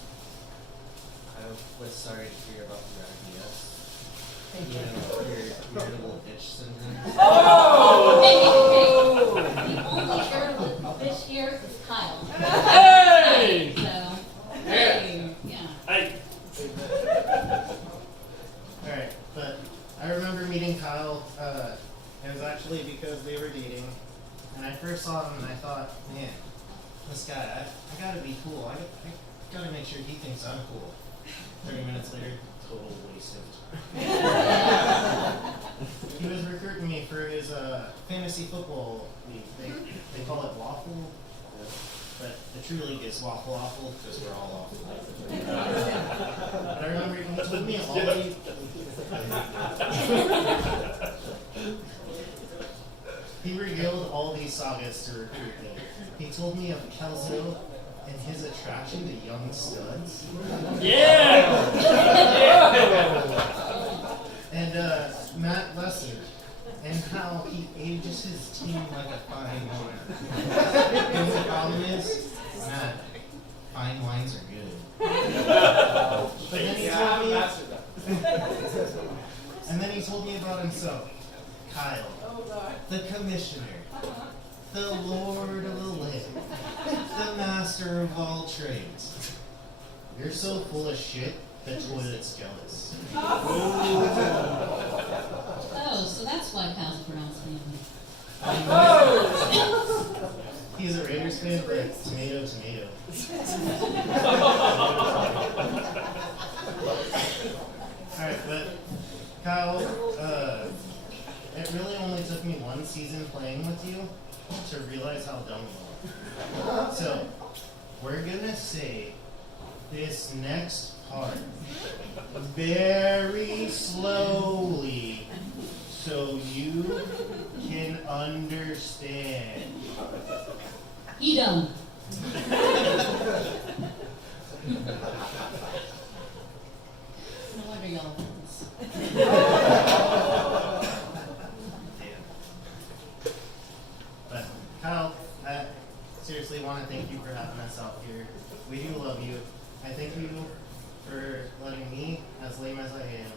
I was sorry to hear about your IBS. You know, your irritable itch syndrome. Hey! The only irritable fish here is Kyle. Hey! So, hey! Yeah. Hey! Alright, but I remember meeting Kyle. It was actually because they were dating. And I first saw him and I thought, man, this guy, I gotta be cool. I gotta make sure he thinks I'm cool. 30 minutes later, total waste of time. He was recruiting me for his fantasy football league. They call it Waffle. But the true league is Waffle Waffle because we're all awful. But I remember he told me all these. He revealed all these sagas to recruit me. He told me of Kelso and his attraction to young studs. Yeah! And Matt Lesser, and how he ages his team like a fine wine. The only problem is, Matt, fine wines are good. But then he told me, and then he told me about himself. Kyle, the commissioner, the lord of the lake, the master of all trades. You're so full of shit, the toilet's jealous. Oh, so that's why Kyle's pronounced me. He's a Raiders fan, but tomato, tomato. Alright, but Kyle, it really only took me one season playing with you to realize how dumb you are. So, we're gonna say this next part very slowly so you can understand. He dumb. No wonder y'all are friends. But Kyle, I seriously want to thank you for having us out here. We do love you. I thank you for letting me, as lame as I am,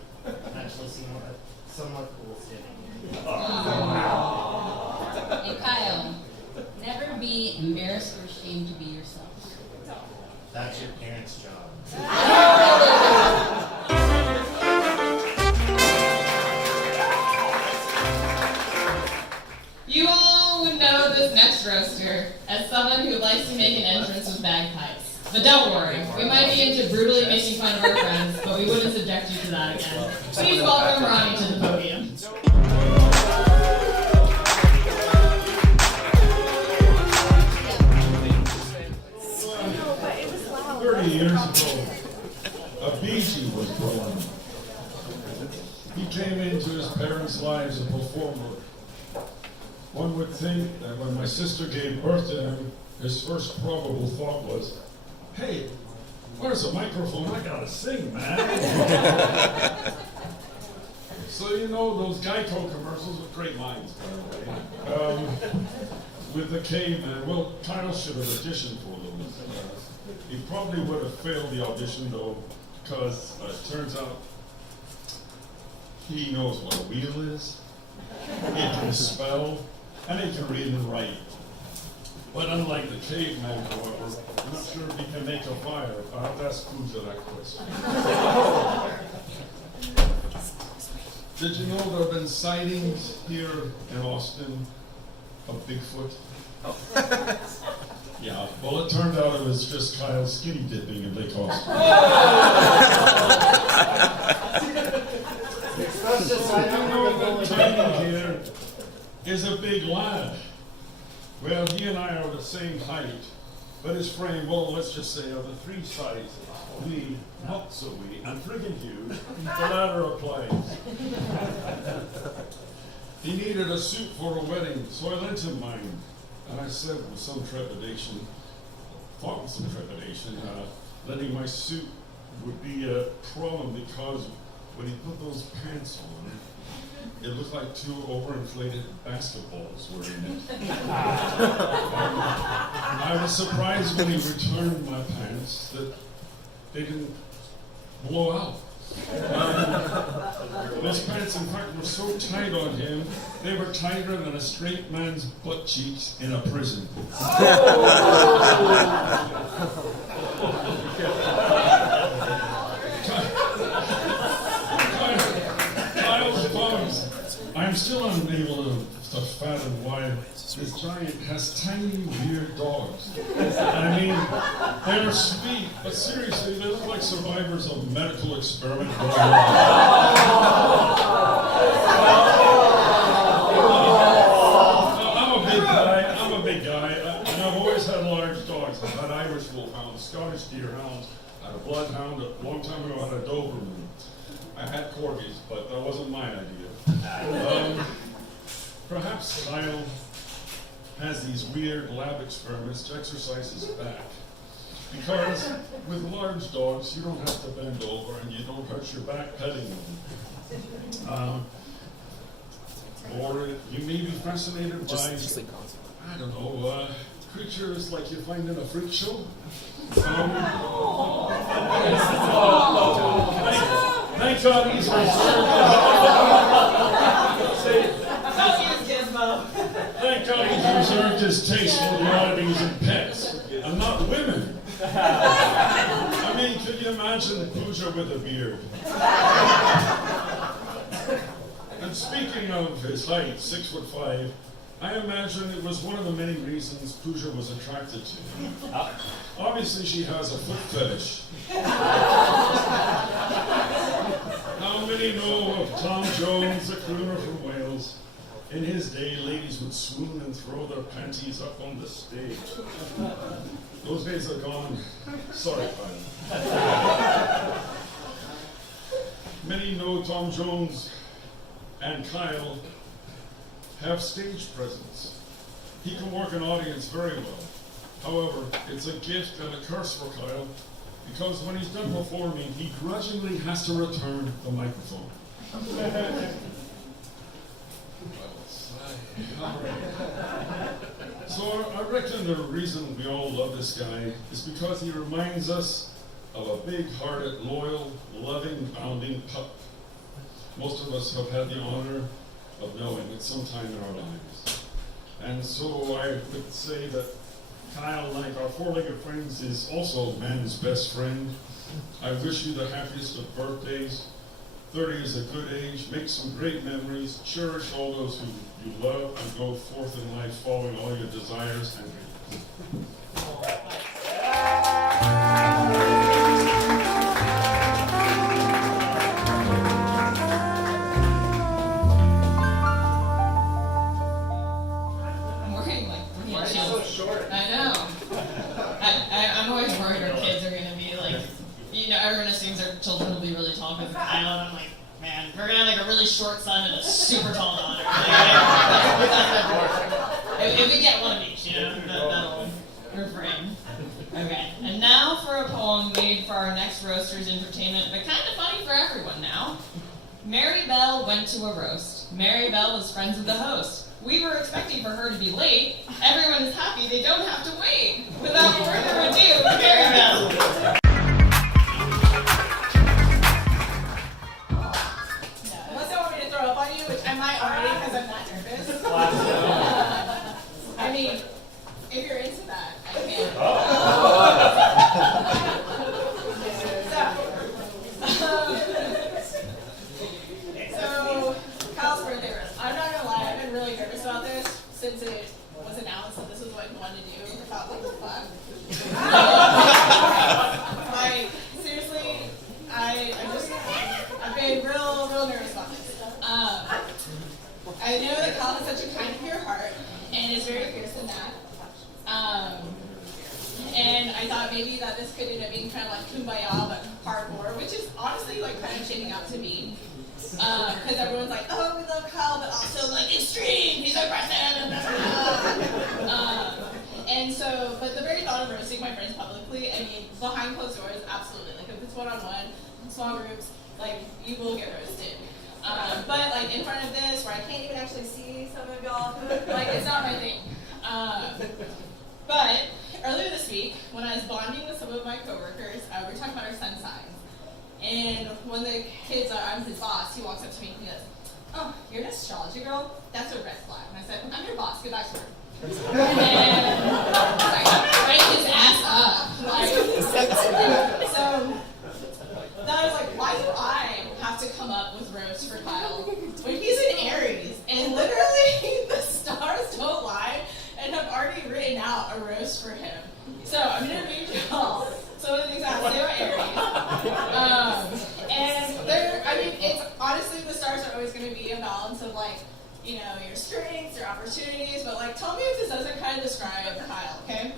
actually seem somewhat cool standing here. And Kyle, never be embarrassed or ashamed to be yourself. That's your parents' job. You all would know this next roaster as someone who likes to make an entrance with bagpipes. But don't worry, we might be into brutally making fun of our friends, but we wouldn't subject you to that again. Please welcome Ronnie to the podium. 30 years ago, a Beachy was born. He came into his parents' lives a performer. One would think that when my sister gave birth to him, his first probable thought was, hey, where's the microphone? I gotta sing, man. So you know those Geico commercials with great lines, by the way. With the caveman, well, Kyle should have auditioned for them. He probably would have failed the audition though, because it turns out he knows what a wheel is, he can spell, and he can read and write. But unlike the caveman, however, I'm not sure if he can make a fire. I'll have to ask Pooja that question. Did you know there have been sightings here in Austin of Bigfoot? Yeah, well, it turned out it was just Kyle skinny dipping in Lake Austin. You know that Tiny here is a big lad. Well, he and I are the same height, but his frame, well, let's just say of the three sizes, wee, not so wee, and friggin' huge, the latter applies. He needed a suit for a wedding, so I lent him mine. And I said with some trepidation, lending my suit would be a problem because when he put those pants on, it looked like two overinflated basketballs were in it. I was surprised when he returned my pants that they didn't blow out. Those pants, in fact, were so tight on him, they were tighter than a straight man's butt cheeks in a prison. Kyle's bugs. I'm still unable to fathom why this giant has tiny, weird dogs. I mean, they're sweet, but seriously, they look like survivors of a medical experiment going on. I'm a big guy, and I've always had large dogs. I've had Irish wolfhounds, Scottish deerhounds, I had a bloodhound. A long time ago, I had a Doberman. I had corgis, but that wasn't my idea. Perhaps Kyle has these weird lab experiments to exercise his back. Because with large dogs, you don't have to bend over and you don't hurt your back petting them. Or you may be fascinated by, I don't know, creatures like you find in a freak show. Thank God he's reserved. Thank God he's reserved his taste for the oddities and pets, and not women. I mean, could you imagine Pooja with a beard? And speaking of his height, 6'5", I imagine it was one of the many reasons Pooja was attracted to him. Obviously, she has a foot fetish. How many know of Tom Jones, a crooner from Wales? In his day, ladies would swoon and throw their panties up on the stage. Those days are gone. Sorry, Kyle. Many know Tom Jones and Kyle have stage presence. He can work an audience very well. However, it's a gift and a curse for Kyle, because when he's done performing, he grudgingly has to return the microphone. So I reckon the reason we all love this guy is because he reminds us of a big-hearted, loyal, loving, bounding pup. Most of us have had the honor of knowing at some time in our lives. And so I would say that Kyle, like our four-legged friends, is also man's best friend. I wish you the happiest of birthdays. 30 is a good age. Make some great memories. Cherish all those who you love, and go forth in life following all your desires and dreams. I'm worried, like, Why is it so short? I know. I'm always worried our kids are going to be like, you know, everyone assumes their children will be really tall because of Kyle, and I'm like, man, we're going to have like a really short son and a super tall daughter. If we get one of each, you know, that'll refrain. Okay, and now for a poem made for our next roaster's entertainment, but kind of funny for everyone now. Mary Bell went to a roast. Mary Bell was friends with the host. We were expecting for her to be late. Everyone is happy they don't have to wait. Without further ado, Mary Bell. Unless they want me to throw up on you, which I might already because I'm not nervous. I mean, if you're into that, I can. So, Kyle's birthday roast. I'm not gonna lie, I've been really nervous about this since it was announced that this was what you wanted to do. I thought, what the fuck? Like, seriously, I've been real nervous about this. I know that Kyle has such a kind of pure heart and is very fierce in that. And I thought maybe that this could end up being kind of like Kumbaya but hardcore, which is honestly like kind of shaping out to be. Because everyone's like, oh, we love Kyle, but also like extreme, he's aggressive. And so, but the very thought of roasting my friends publicly, I mean, behind closed doors, absolutely. Like if it's one-on-one, small groups, like you will get roasted. But like in front of this, where I can't even actually see some of y'all, like it's not my thing. But earlier this week, when I was bonding with some of my coworkers, we were talking about our sun signs. And one of the kids, I'm his boss, he walks up to me and he goes, oh, you're an astrology girl? That's a red flag. And I said, I'm your boss, get back to work. And then, like, I'm gonna write his ass up. Like, so, then I was like, why do I have to come up with roasts for Kyle when he's in Aries? And literally, the stars don't lie, and I've already written out a roast for him. So, I'm gonna read y'all some of the things I have to say about Aries. And it's honestly, the stars are always going to be a balance of like, you know, your strengths, your opportunities, but like, tell me if this doesn't kind of describe Kyle, okay?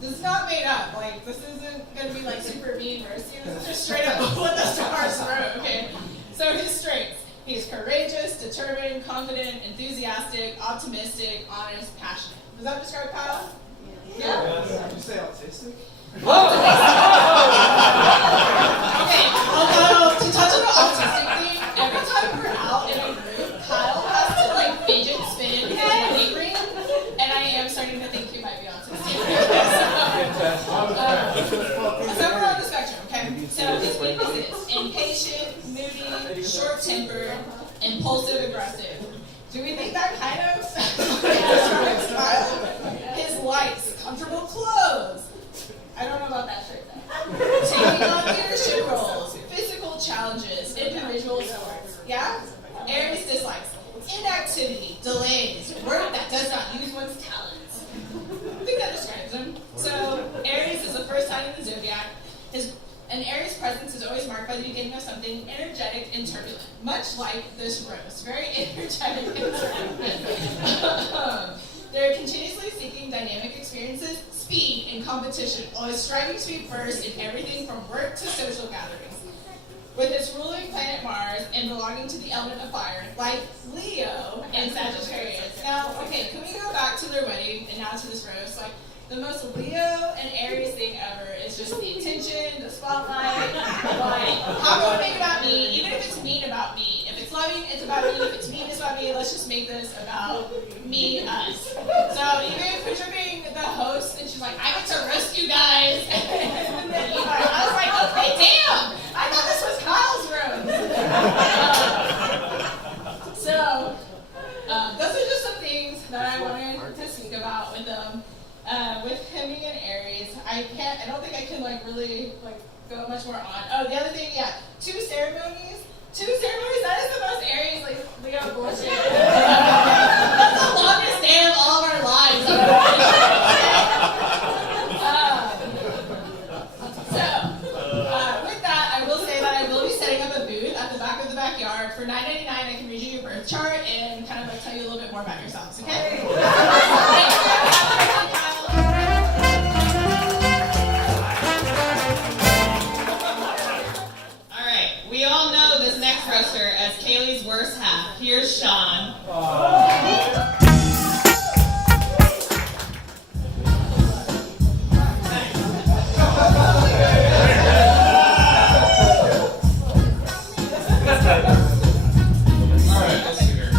This is not made up, like, this isn't going to be like super mean roasting, this is just straight up what the stars wrote, okay? So his strengths, he's courageous, determined, confident, enthusiastic, optimistic, honest, passionate. Does that describe Kyle? Yeah? Did you say autistic? Okay, although to touch on the autistic thing, every time we're out in a group, Kyle has to like fidget spin his weight ring, and I am starting to think he might be autistic. impulsive aggressive. Do we think that kind of describes Kyle? His likes, comfortable clothes. I don't know about that shirt though. Taking on leadership roles, physical challenges, individual sports. Yeah? Aries dislikes inactivity, delays, work that does not use one's talents. I think that describes him. So Aries is the first sign in the zodiac. An Aries presence is always marked by the beginning of something energetic and turbulent, much like this rose. Very energetic and turbulent. They're continuously seeking dynamic experiences, speed, and competition, always striving to be first in everything from work to social gatherings. With its ruling planet Mars and belonging to the element of fire, like Leo and Sagittarius. Now, okay, can we go back to their wedding and now to this rose? Like, the most Leo and Aries thing ever is just the attention, the spotlight. Like, how can we make it about me? Even if it's mean about me. If it's loving, it's about me. If it's mean, it's about me. Let's just make this about me, us. So even if you're being the host and she's like, I get to roast you guys. And then I was like, okay, damn. I thought this was Kyle's room. So those are just some things that I wanted to speak about with them. With him being an Aries, I don't think I can really go much more on. Oh, the other thing, yeah, two ceremonies, that is the most Aries Leo bullshit. That's the longest day of all of our lives. With that, I will say that I will be setting up a booth at the back of the backyard. For $9.99, I can read you your birth chart and kind of tell you a little bit more about yourselves, okay? We all know this next roaster as Kaylee's worst half. Here's Sean. Alright, let's see here.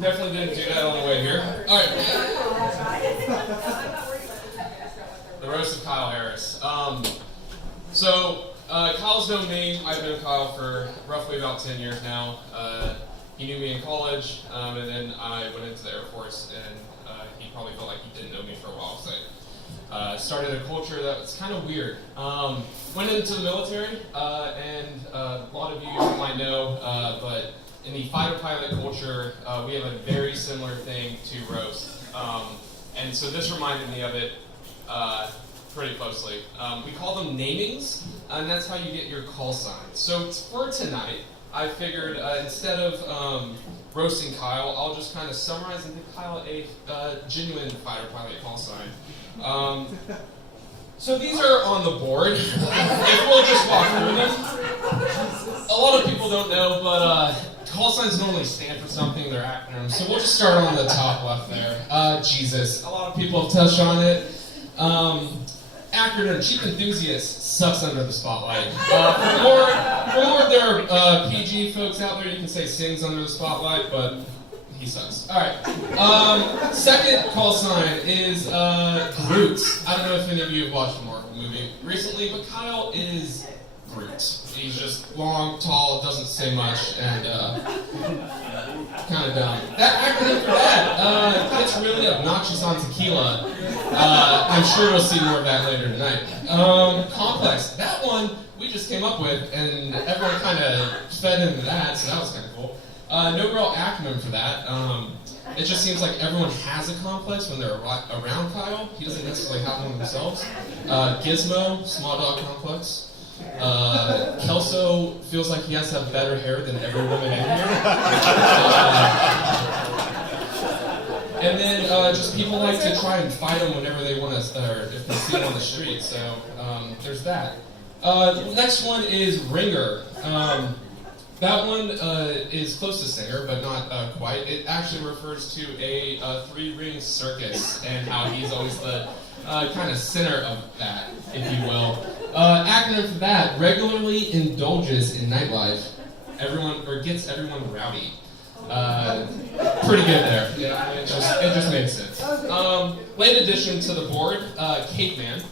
Definitely didn't do that on the way here. Alright. The roast of Kyle Harris. Kyle's known me. I've known Kyle for roughly about 10 years now. He knew me in college, and then I went into the Air Force, and he probably felt like he didn't know me for a while, because I started a culture that was kind of weird. Went into the military, and a lot of you might know, but in the fighter pilot culture, we have a very similar thing to roast. And so this reminded me of it pretty closely. We call them namings, and that's how you get your call signs. So for tonight, I figured instead of roasting Kyle, I'll just kind of summarize and give Kyle a genuine fighter pilot call sign. So these are on the board. If we'll just walk through them. A lot of people don't know, but call signs normally stand for something, they're acronyms. So we'll just start on the top left there. Jesus. A lot of people have touched on it. Acronym, Cheap Enthusiast, sucks under the spotlight. For more of their PG folks out there, you can say sings under the spotlight, but he sucks. Alright. Second call sign is Groot. I don't know if any of you have watched a Marvel movie recently, but Kyle is Groot. He's just long, tall, doesn't say much, and kind of dumb. That acronym for that gets really obnoxious on tequila. I'm sure we'll see more of that later tonight. Complex. That one we just came up with, and everyone kind of fed into that, so that was kind of cool. No real acronym for that. It just seems like everyone has a complex when they're around Kyle. He doesn't necessarily have one themselves. Gizmo, small dog complex. Kelso feels like he has to have better hair than every woman in here. And then just people like to try and fight him whenever they want to, or if they see him on the street. So there's that. The next one is Ringer. That one is close to singer, but not quite. It actually refers to a three-ring circus and how he's always the kind of center of that, if you will. Acronym for that, regularly indulges in nightlife. Everyone, or gets everyone rowdy. Pretty good there. Yeah, it just made sense. Late addition to the board, Caveman.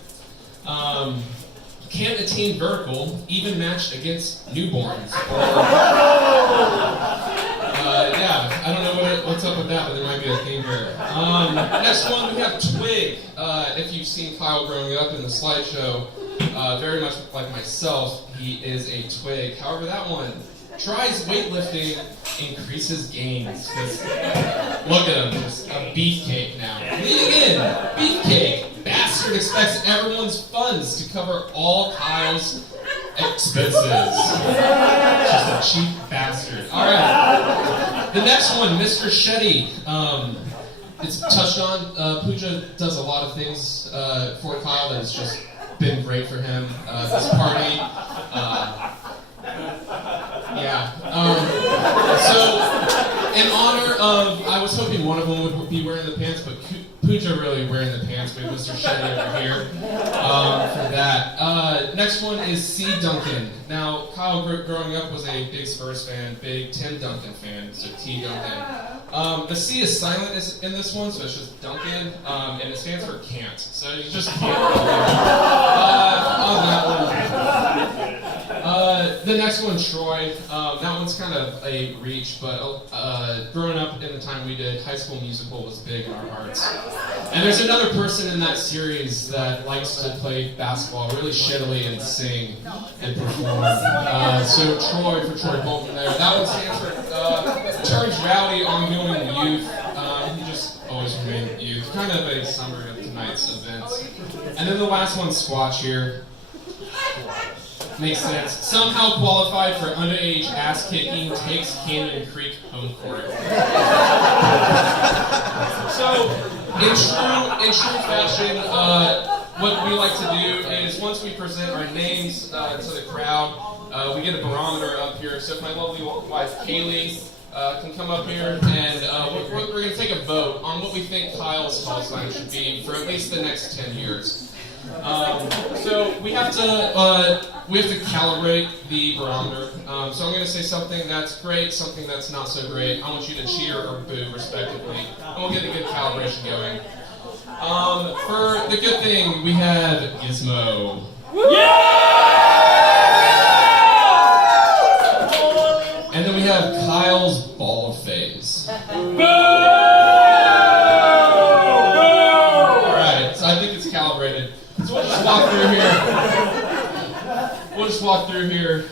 Can't attain vertical, even matched against newborns. Yeah, I don't know what's up with that, but there might be a theme here. Next one, we have Twig. If you've seen Kyle growing up in the slideshow, very much like myself, he is a Twig. However, that one tries weightlifting, increases gains. Look at him, just a beefcake now. Leading in, beefcake. Bastard expects everyone's funds to cover all Kyle's expenses. Just a cheap bastard. All right. The next one, Mr. Shetty. It's touched on. Pooja does a lot of things for Kyle that's just been great for him. This party. Yeah. So, in honor of, I was hoping one of them would be wearing the pants, but Pooja really wearing the pants with Mr. Shetty over here for that. Next one is C. Duncan. Now, Kyle growing up was a big Spurs fan, big Tim Duncan fan, so T. Duncan. The C is silent in this one, so it's just Duncan, and it stands for can't. So you just can't. On that one. The next one, Troy. That one's kind of a reach, but growing up in the time we did, High School Musical was big in our hearts. And there's another person in that series that likes to play basketball really shittily and sing and perform. So Troy, for Troy Bolton there. That one stands for Turns Rowdy Ongoing Youth. He just always remained youth. Kind of a summary of tonight's events. And then the last one, Squatch here. Makes sense. Somehow qualified for underage ass kicking, takes Canyon Creek home court. So, in true fashion, what we like to do is once we present our names to the crowd, we get a barometer up here. So if my lovely wife Kaylee can come up here, and we're going to take a vote on what we think Kyle's call sign should be for at least the next 10 years. So we have to calibrate the barometer. So I'm going to say something that's great, something that's not so great. I want you to cheer or boo, respectively, and we'll get a good calibration going. For the good thing, we have Gizmo. And then we have Kyle's ball phase. Alright, so I think it's calibrated. So we'll just walk through here.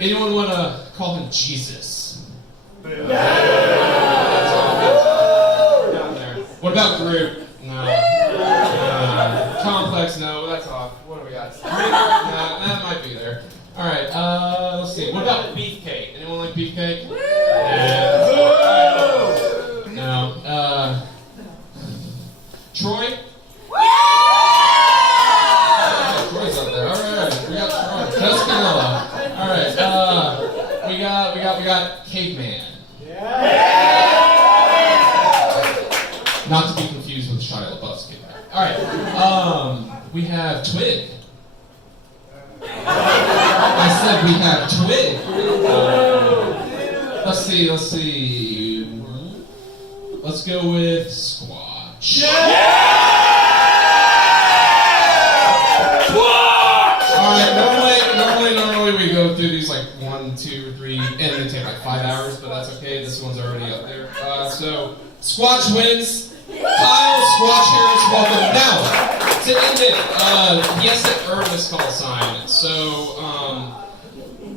Anyone want to call him Jesus? Down there. What about Groot? No. Complex? No. That's off. What do we got? No, that might be there. All right. Let's see. What about beefcake? Anyone like beefcake? Yeah. No. Troy? Troy's up there. All right. We got Troy. Tuscanella. All right. We got Caveman. Not to be confused with Shia LaBeouf's Caveman. All right. We have Twig. I said we have Twig. Let's see. Let's go with Squatch. Alright, normally we go through these like 1, 2, 3, and they take like 5 hours, but that's okay. This one's already up there. So Squatch wins. Kyle Squatch Harris, welcome. Now, to end it, he has to earn this call sign. So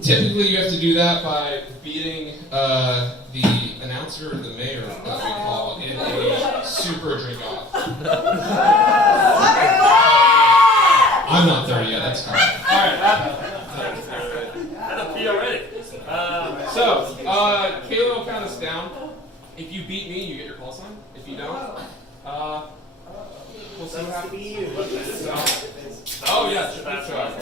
typically you have to do that by beating the announcer or the mayor that we call in a super drink off. I'm not there yet, that's fine. Alright, That's a P already. so, Kayla will count us down. If you beat me, you get your call sign. If you don't, we'll see what happens. Oh, yeah, that's right.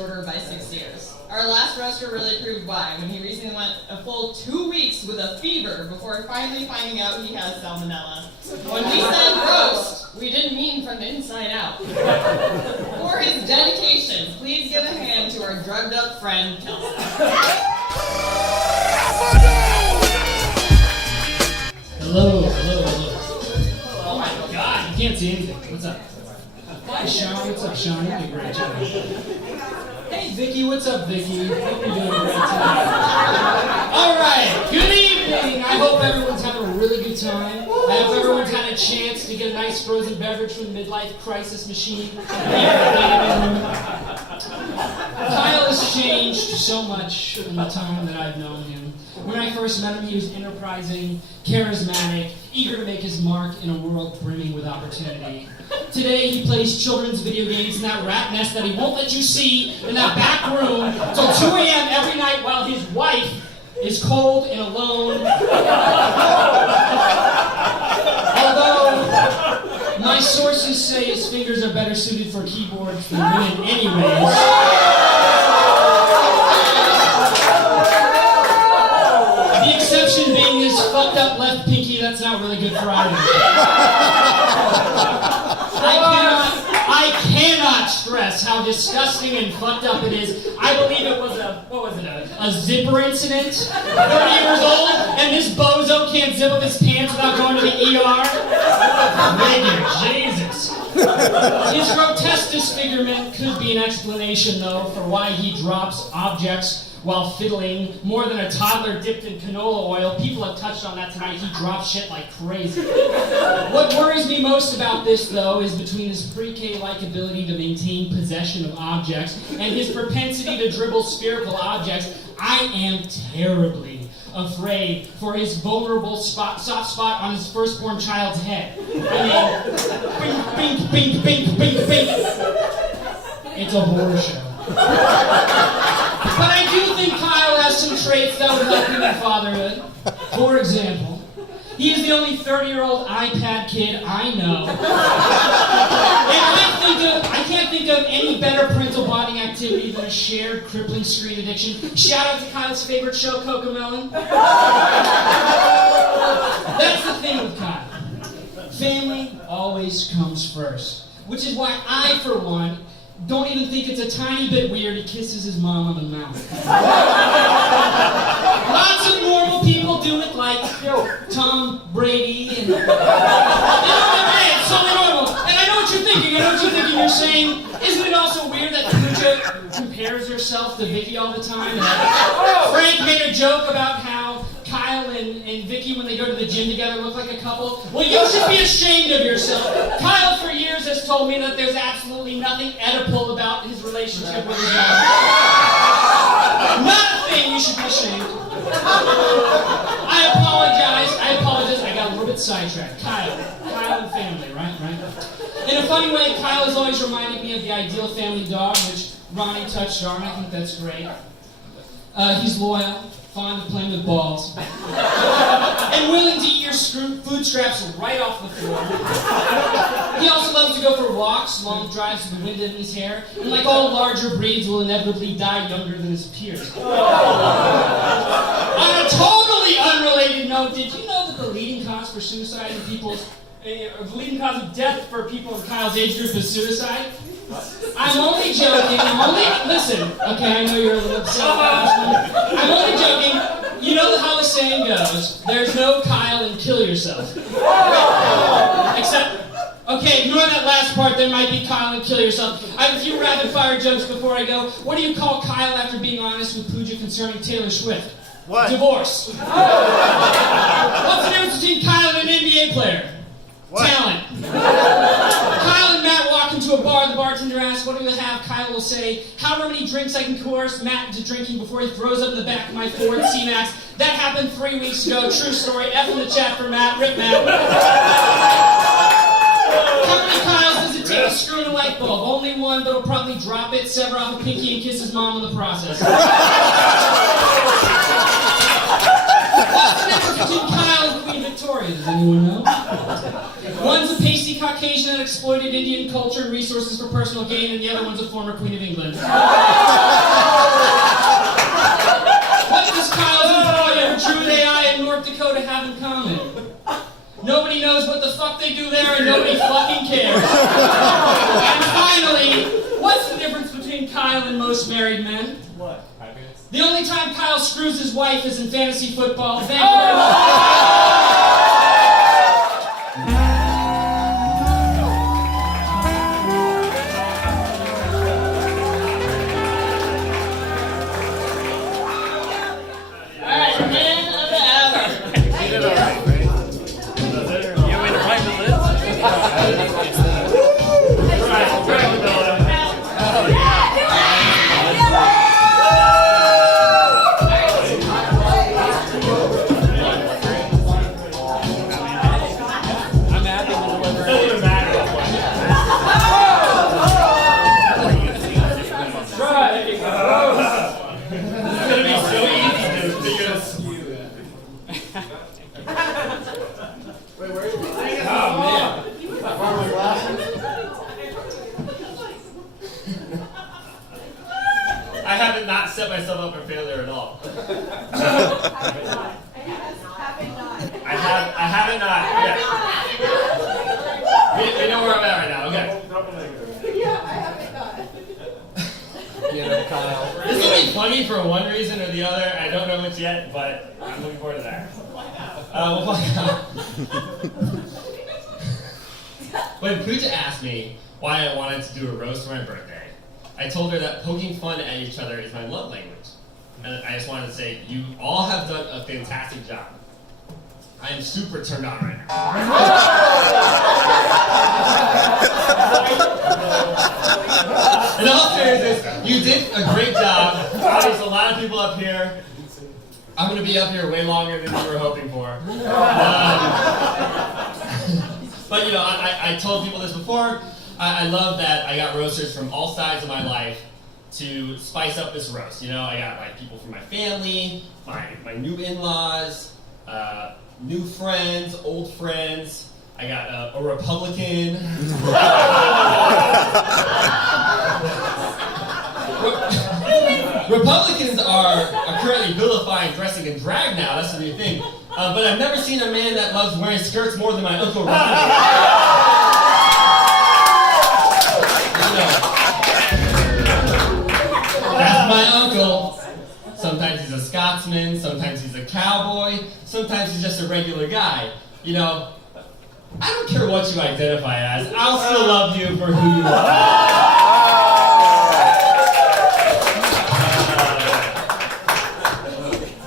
shorter by 6 years. Our last roaster really proved why, when he recently went a full 2 weeks with a fever before finally finding out he has salmonella. When we said roast, we didn't mean from the inside out. For his dedication, please give a hand to our drugged up friend, Kelsey. Hello. Oh my God, you can't see anything. What's up? Hi, Sean. What's up, Sean? You're doing a great job. Hey, Vicky. What's up, Vicky? Hope you're doing a great job. All right. Good evening. I hope everyone's having a really good time. I hope everyone's had a chance to get a nice frozen beverage from the midlife crisis machine. Kyle has changed so much in the time that I've known him. When I first met him, he was enterprising, charismatic, eager to make his mark in a world brimming with opportunity. Today, he plays children's video games in that rat nest that he won't let you see in that back room till 2 a.m. every night while his wife is cold and alone. Although, my sources say his fingers are better suited for keyboards than women anyways. The exception being his fucked up left pinky that's not really good for either. I cannot stress how disgusting and fucked up it is. I believe it was a zipper incident, 30 years old, and this bozo can't zip up his pants without going to the ER. Nigga, Jesus. His grotesque disfigurement could be an explanation, though, for why he drops objects while fiddling more than a toddler dipped in canola oil. People have touched on that tonight. He drops shit like crazy. What worries me most about this, though, is between his pre-K-like ability to maintain possession of objects and his propensity to dribble spherical objects, I am terribly afraid for his vulnerable soft spot on his firstborn child's head. I mean, bink, bink, bink, bink, bink. It's a horror show. But I do think Kyle has some traits that would help him in fatherhood. For example, he is the only 30-year-old iPad kid I know. And I can't think of any better parental bonding activity than a shared crippling screen addiction. Shout out to Kyle's favorite show, Cocomelon. That's the thing with Kyle. Family always comes first. Which is why I, for one, don't even think it's a tiny bit weird he kisses his mom on the mouth. Lots of normal people do it, like Tom Brady and it's totally normal. And I know what you're thinking. You're saying, isn't it also weird that Pooja compares herself to Vicky all the time? And Frank made a joke about how Kyle and Vicky, when they go to the gym together, look like a couple. Well, you should be ashamed of yourself. Kyle, for years, has told me that there's absolutely nothing Oedipal about his relationship with his mom. Not a thing you should be ashamed. I apologize. I got a little bit sidetracked. Kyle and family, right? In a funny way, Kyle has always reminded me of the ideal family dog, which Ronnie touched on. I think that's great. He's loyal, fond of playing with balls, and willing to eat your food scraps right off the floor. He also loves to go for walks, long drives with the wind in his hair, and like all larger breeds, will inevitably die younger than his peers. On a totally unrelated note, did you know that the leading cause for suicide in the leading cause of death for people in Kyle's age group is suicide? I'm only joking. Listen, okay, I know you're a little upset about this one. I'm only joking. You know how the saying goes, there's no Kyle and kill yourself. Except, okay, ignore that last part, there might be Kyle and kill yourself. I have a few rapid fire jokes before I go. What do you call Kyle after being honest with Pooja concerning Taylor Swift? What? Divorce. What's the difference between Kyle and an NBA player? What? Talent. Kyle and Matt walk into a bar. The bartender asks, what do we have? Kyle will say, however many drinks I can coerce Matt into drinking before he throws up in the back of my Ford C-Max. That happened 3 weeks ago. True story. F in the chat for Matt. Rip Matt. How many Kyles does it take to screw in a light bulb? Only one, but he'll probably drop it, sever off a pinky, and kiss his mom in the process. What's the difference between Kyle and Queen Victoria, does anyone know? One's a pasty Caucasian that exploited Indian culture and resources for personal gain, and the other one's a former Queen of England. What does Kyle's employer and True AI in North Dakota have in common? Nobody knows what the fuck they do there, and nobody fucking cares. And finally, what's the difference between Kyle and most married men? What? Happiness? The only time Kyle screws his wife is in fantasy football. Thank you very much. I haven't not set myself up for failure at all. I haven't not. Yeah. We know where I'm at right now. Okay. This will be funny for one reason or the other. I don't know which yet, but I'm looking forward to that. We'll find out. When Pooja asked me why I wanted to do a roast for my birthday, I told her that poking fun at each other is my love language. And I just wanted to say, you all have done a fantastic job. I am super turned on right now. In all seriousness, you did a great job. There's a lot of people up here. I'm going to be up here way longer than you were hoping for. But you know, I told people this before. I love that I got roasters from all sides of my life to spice up this roast. You know, I got like people from my family, my new in-laws, new friends, old friends. I got a Republican. Republicans are currently vilifying dressing in drag now. That's the new thing. But I've never seen a man that loves wearing skirts more than my Uncle Ronnie. That's my uncle. Sometimes he's a Scotsman, sometimes he's a cowboy, sometimes he's just a regular guy. You know, I don't care what you identify as, I'll still love you for who you are.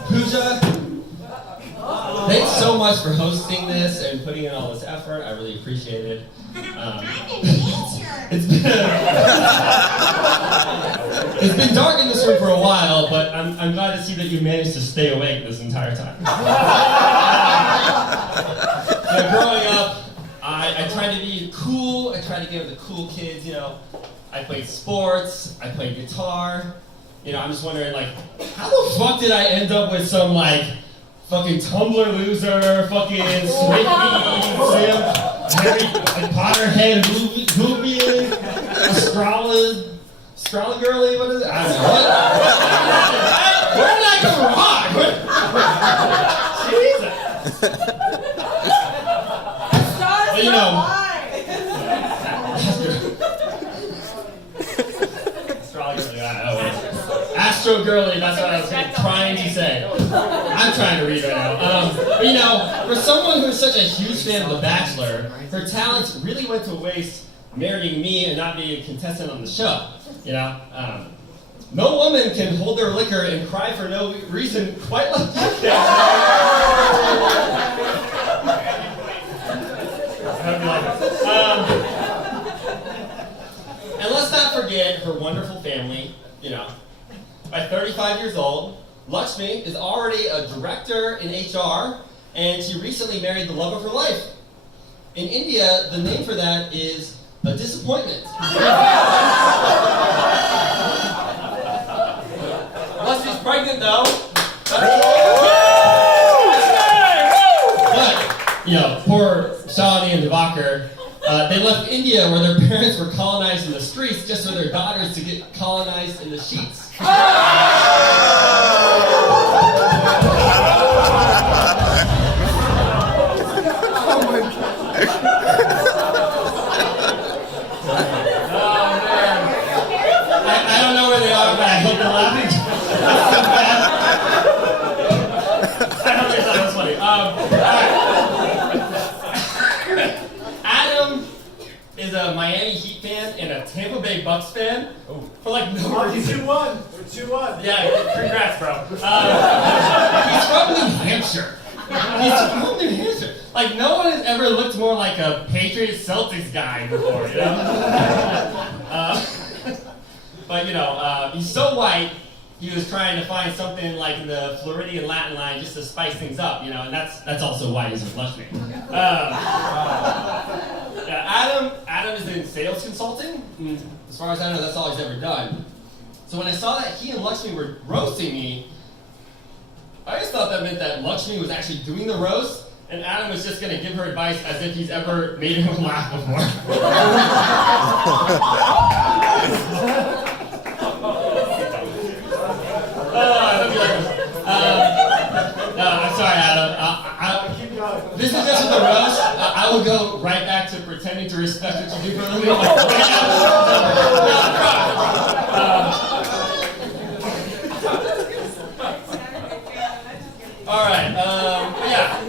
Pooja, thanks so much for hosting this and putting in all this effort. I really appreciate it. It's been dark in this room for a while, but I'm glad to see that you managed to stay awake this entire time. So growing up, I tried to be cool. I tried to give the cool kids, you know. I played sports. I played guitar. You know, I'm just wondering, like, how the fuck did I end up with some, like, fucking Tumblr loser, fucking Swiftie, Harry Potterhead, Hoopian, Scrawly Girly, what is it? I don't know. Where did I go wrong? Jesus. But, you know, Astro Girly, that's what I was trying to say. I'm trying to read right now. But you know, for someone who's such a huge fan of The Bachelor, her talents really went to waste marrying me and not being a contestant on the show. You know, no woman can hold their liquor and cry for no reason quite like you can. I hope you like it. And let's not forget her wonderful family. You know, by 35 years old, Lakshmi is already a director in HR, and she recently married the love of her life. In India, the name for that is a disappointment. Lakshmi's pregnant though. But They left India where their parents were colonized in the streets just for their daughters to get colonized in the sheets. I don't know where they are, but I hope they're laughing. I don't think that was funny. Adam is a Miami Heat fan and a Tampa Bay Bucks fan. For like no reason. 2-1. We're 2-1. Yeah, congrats, bro. He's from New Hampshire. He's from New Hampshire. Like, no one has ever looked more like a Patriots Celtics guy before, you know? But, you know, he's so white, he was trying to find something like in the Floridian Latin line just to spice things up, you know, and that's also why he's in Lakshmi. Yeah, Adam is in sales consulting. As far as I know, that's all he's ever done. So when I saw that he and Lakshmi were roasting me, I just thought that meant that Lakshmi was actually doing the roast, and Adam was just going to give her advice as if he's ever made him laugh before. I'm sorry, Adam. This is just with the roast. I will go right back to pretending to respect what you do for a living. All right. Yeah.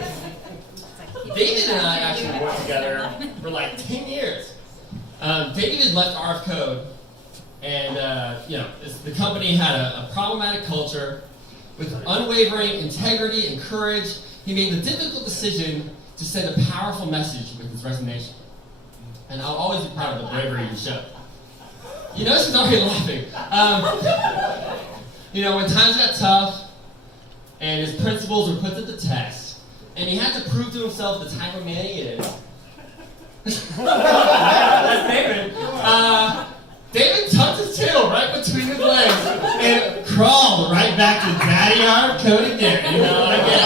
David and I actually worked together for like 10 years. David left RF Code, and you know, the company had a problematic culture with unwavering integrity and courage. He made the difficult decision to send a powerful message with his resignation, and I'll always be proud of the bravery he showed. You know, she's already laughing. You know, when times got tough and his principles were put to the test, and he had to prove to himself the type of man he is. That's David. David tucked his tail right between his legs and crawled right back to Daddy RF Code again. You know, I get it.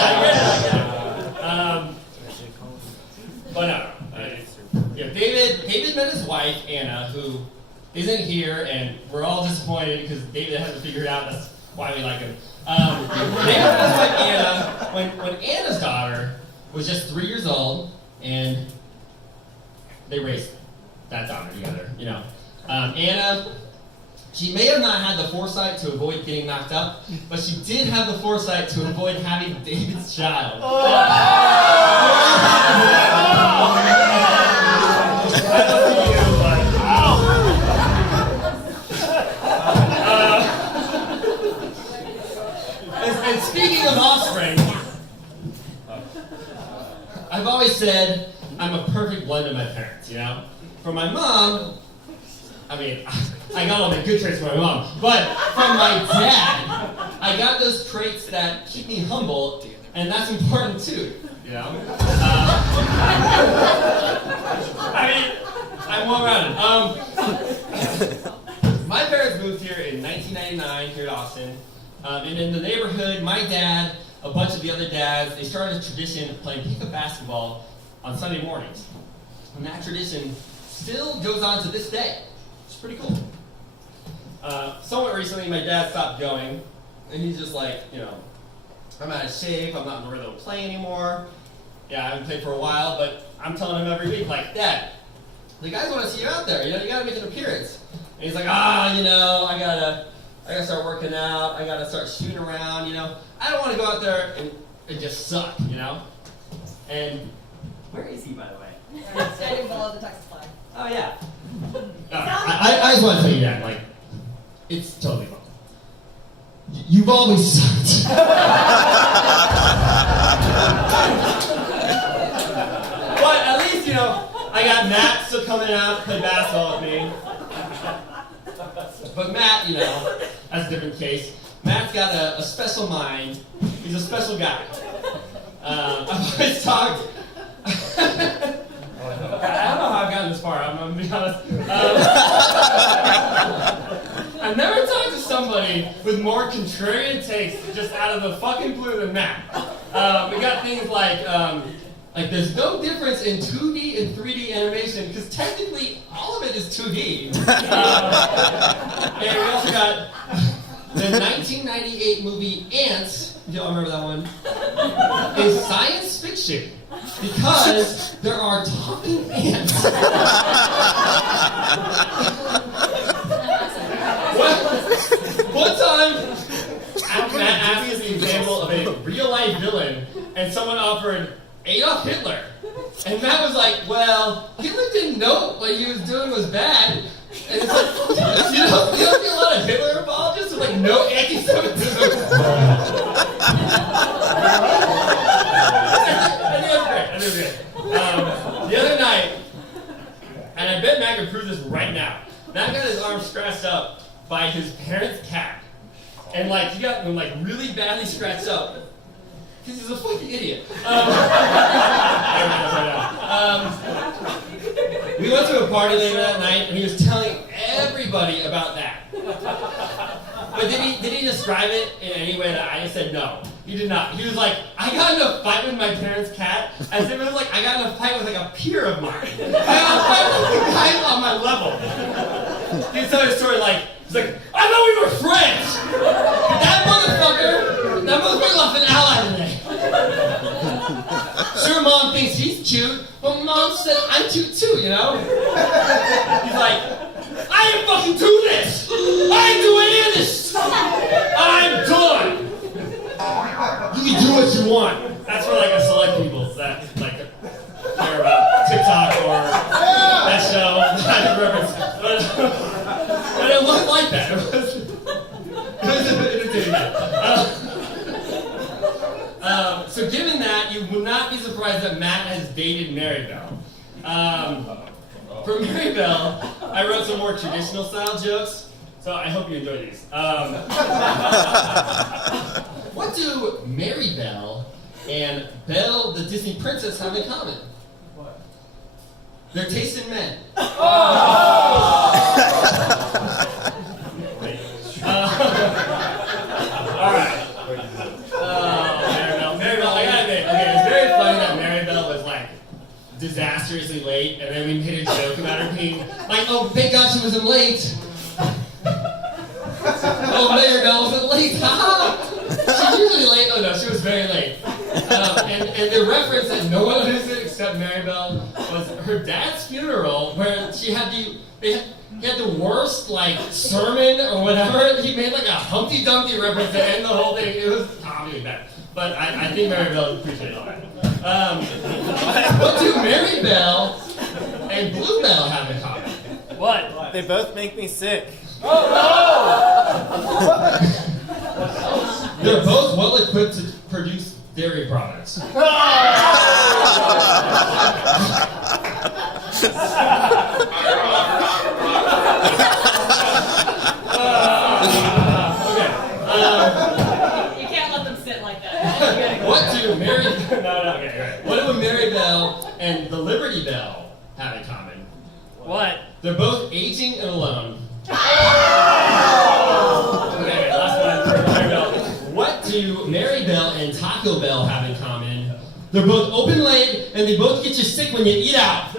But no, yeah, David met his wife, Anna, who isn't here, and we're all disappointed because David hasn't figured out that's why we like him. David met his wife, Anna, when Anna's daughter was just 3 years old, and they raised that daughter together, you know. Anna, she may have not had the foresight to avoid getting knocked up, but she did have the foresight to avoid having David's child. And speaking of offspring, I've always said I'm a perfect blend of my parents, you know? For my mom, I mean, I got all the good traits from my mom, but from my dad, I got those traits that keep me humble, and that's important too, you know? I mean, I'm well-rounded. My parents moved here in 1999 here to Austin, and in the neighborhood, my dad, a bunch of the other dads, they started a tradition of playing pickup basketball on Sunday mornings. And that tradition still goes on to this day. It's pretty cool. Somewhat recently, my dad stopped going, and he's just like, you know, I'm out of shape, I'm not in the rhythm to play anymore. Yeah, I haven't played for a while, but I'm telling him every week, like, Dad, the guys want to see you out there, you know, you gotta make an appearance. And he's like, you know, I gotta start working out, I gotta start shooting around, you know. I don't want to go out there and just suck, you know? And where is he, by the way? Standing below the Texas flag. Oh, yeah. I just want to tell you that, like, it's totally fun. You've always sucked. But at least, you know, I got Matt still coming out to play basketball with me. But Matt, you know, that's a different case. Matt's got a special mind. He's a special guy. I've always talked. I don't know how I've gotten this far, I'm going to be honest. I've never talked to somebody with more contrarian takes just out of the fucking blue than Matt. We got things like, Like, there's no difference in 2D and 3D animation, because technically, all of it is 2D. And we also got the 1998 movie Ants, y'all remember that one, is science fiction, because there are talking ants. One time, Matt asked us the example of a real-life villain, and someone offered Adolf Hitler. And Matt was like, well, Hitler didn't know what he was doing was bad. And it's like, you don't see a lot of Hitler apologists with like no anti-Semitism. I knew it was great. The other night, and I bet Matt can prove this right now, Matt got his arm scratched up by his parents' cat. And like, he got them like really badly scratched up. Because he's a fucking idiot. We went to a party later that night, and he was telling everybody about that. But did he describe it in any way that I just said no? He did not. He was like, I got in a fight with my parents' cat, as if it was like I got in a fight with like a peer of mine. I got in a fight with the guy on my level. He was telling a story like, he's like, I thought we were friends! That motherfucker lost an ally today. Sure, Mom thinks he's cute, but Mom said I'm cute too, you know? He's like, I didn't fucking do this! I didn't do any of this! I'm done! You can do what you want. That's for like a select people that like care about TikTok or that show. That reference. But it wasn't like that. It was entertaining. So given that, you will not be surprised that Matt has dated Maribel. For Maribel, I wrote some more traditional style jokes, so I hope you enjoy these. What do Maribel and Belle, the Disney princess, have in common? What? Their taste in men. Alright. Maribel, I gotta admit, okay, it's very funny that Maribel was like disastrously late, and then we made a joke about her being like, oh, thank God she wasn't late. Oh, Maribel wasn't late, haha! She's usually late, oh no, she was very late. And the reference that no one understood except Maribel was her dad's funeral, where she had he had the worst, like, sermon or whatever. He made like a Humpty Dumpty reference to end the whole thing. It was really bad. But I think Maribel appreciated all that. What do Maribel and Bluebell have in common? What? They both make me sick. Oh no! They're both well equipped to produce dairy products. You can't let them sit like that. What do Maribel and the Liberty Bell have in common? What? They're both aging and alone. Okay, last one for Maribel. What do Maribel and Taco Bell have in common? They're both open late, and they both get you sick when you eat out.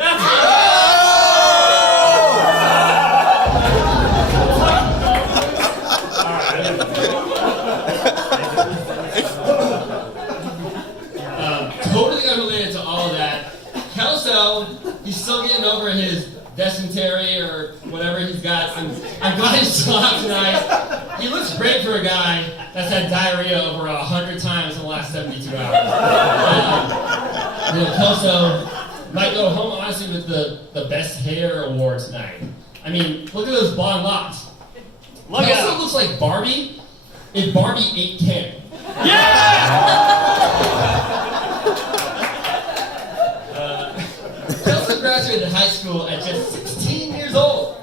Totally unrelated to all of that, Kelso, he's still getting over his dysentery or whatever he's got. I'm glad he's still out tonight. He looks great for a guy that's had diarrhea over 100 times in the last 72 hours. Kelso might go home, honestly, with the best hair award tonight. I mean, look at those blonde locks. Kelso looks like Barbie if Barbie ate Ken. Kelso graduated high school at just 16 years old.